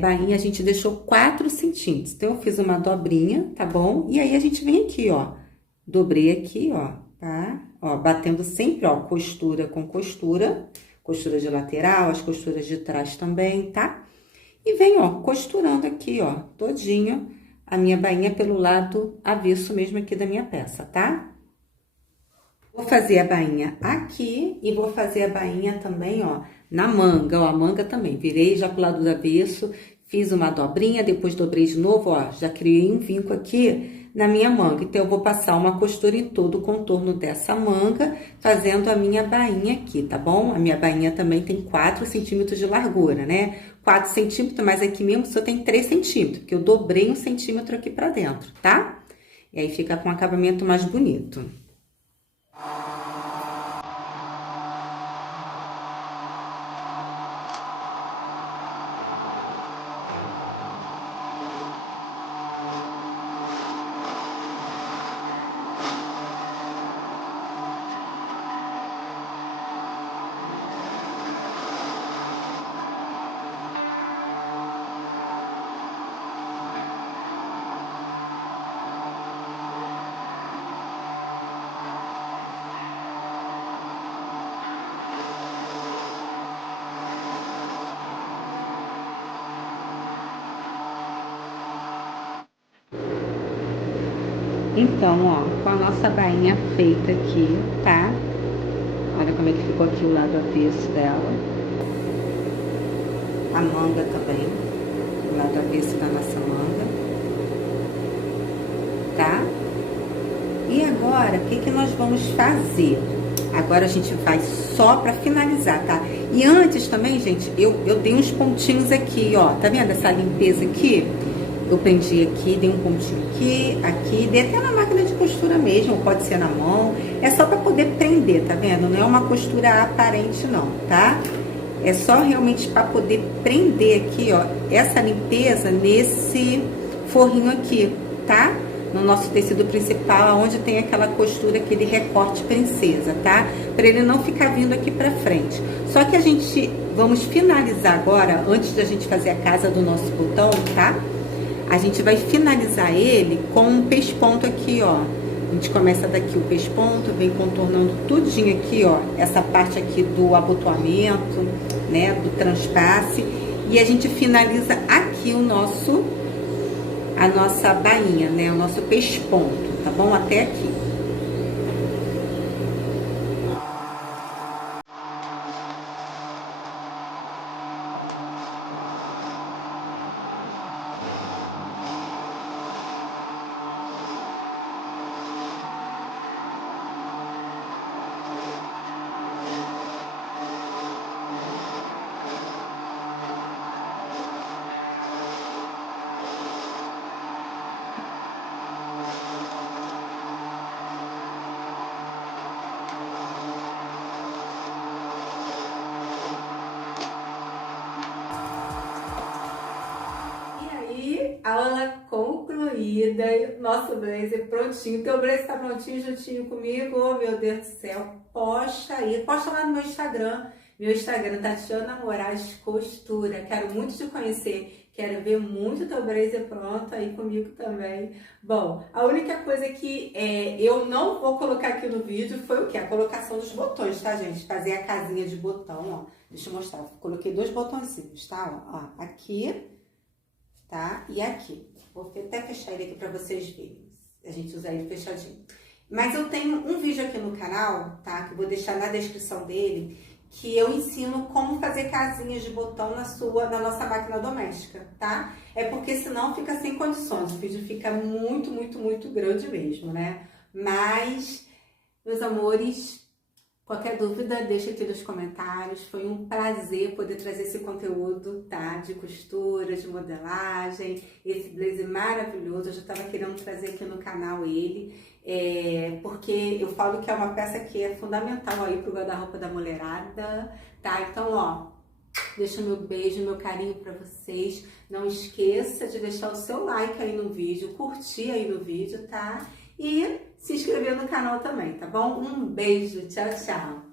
bainha a gente deixou 4 centímetros. Então, eu fiz uma dobrinha, tá bom? E aí, a gente vem aqui, ó. Dobrei aqui, ó, tá? Ó, batendo sempre, ó, costura com costura. Costura de lateral, as costuras de trás também, tá? E vem, ó, costurando aqui, ó, todinho a minha bainha pelo lado avesso mesmo aqui da minha peça, tá? Vou fazer a bainha aqui e vou fazer a bainha também, ó, na manga, ó, a manga também. Virei já pro lado do avesso, fiz uma dobrinha, depois dobrei de novo, ó, já criei um vinco aqui na minha manga. Então, eu vou passar uma costura em todo o contorno dessa manga, fazendo a minha bainha aqui, tá bom? A minha bainha também tem 4 centímetros de largura, né? 4 centímetros, mas aqui mesmo só tem 3 centímetros, porque eu dobrei 1 centímetro aqui pra dentro, tá? E aí, fica com um acabamento mais bonito. Então, ó, com a nossa bainha feita aqui, tá? Olha como é que ficou aqui o lado avesso dela. A manga também, o lado avesso da nossa manga, tá? E agora, o que que nós vamos fazer? Agora a gente vai só pra finalizar, tá? E antes também, gente, eu dei uns pontinhos aqui, ó. Tá vendo essa limpeza aqui? Eu prendi aqui, dei um pontinho aqui, dei até na máquina de costura mesmo, pode ser na mão. É só pra poder prender, tá vendo? Não é uma costura aparente não, tá? É só realmente pra poder prender aqui, ó, essa limpeza nesse forrinho aqui, tá? No nosso tecido principal, onde tem aquela costura, aquele recorte princesa, tá? Para ele não ficar vindo aqui pra frente. Só que a gente, vamos finalizar agora, antes da gente fazer a casa do nosso botão, tá? A gente vai finalizar ele com um pesponto aqui, ó. A gente começa daqui o pesponto, vem contornando tudinho aqui, ó. Essa parte aqui do abotoamento, né? Do transpasse. E a gente finaliza aqui a nossa bainha, né? O nosso pesponto, tá bom? Até aqui. Aula concluída, nosso blazer prontinho. Teu blazer tá prontinho juntinho comigo? Oh, meu Deus do céu, posta aí, posta lá no meu Instagram. Meu Instagram, Tatiana Moraes Costura. Quero muito te conhecer, quero ver muito teu blazer pronto aí comigo também. Bom, a única coisa que eu não vou colocar aqui no vídeo foi o que? A colocação dos botões, tá, gente? Fazer a casinha de botão, ó. Deixa eu mostrar. Coloquei 2 botõezinhos, tá? Ó, aqui, tá? E aqui. Vou até fechar ele aqui pra vocês verem. A gente usa ele fechadinho. Mas eu tenho um vídeo aqui no canal, tá? Que eu vou deixar na descrição dele, que eu ensino como fazer casinhas de botão na nossa máquina doméstica, tá? É porque senão fica sem condições. O vídeo fica muito, muito, muito grande mesmo, né? Mas, meus amores, qualquer dúvida, deixa aqui nos comentários. Foi um prazer poder trazer esse conteúdo, tá? De costura, de modelagem, esse blazer maravilhoso. Eu já estava querendo trazer aqui no canal ele, porque eu falo que é uma peça que é fundamental aí pro guarda-roupa da mulherada, tá? Então, ó, deixa meu beijo, meu carinho pra vocês. Não esqueça de deixar o seu like aí no vídeo, curtir aí no vídeo, tá? E se inscrever no canal também, tá bom? Um beijo, tchau, tchau!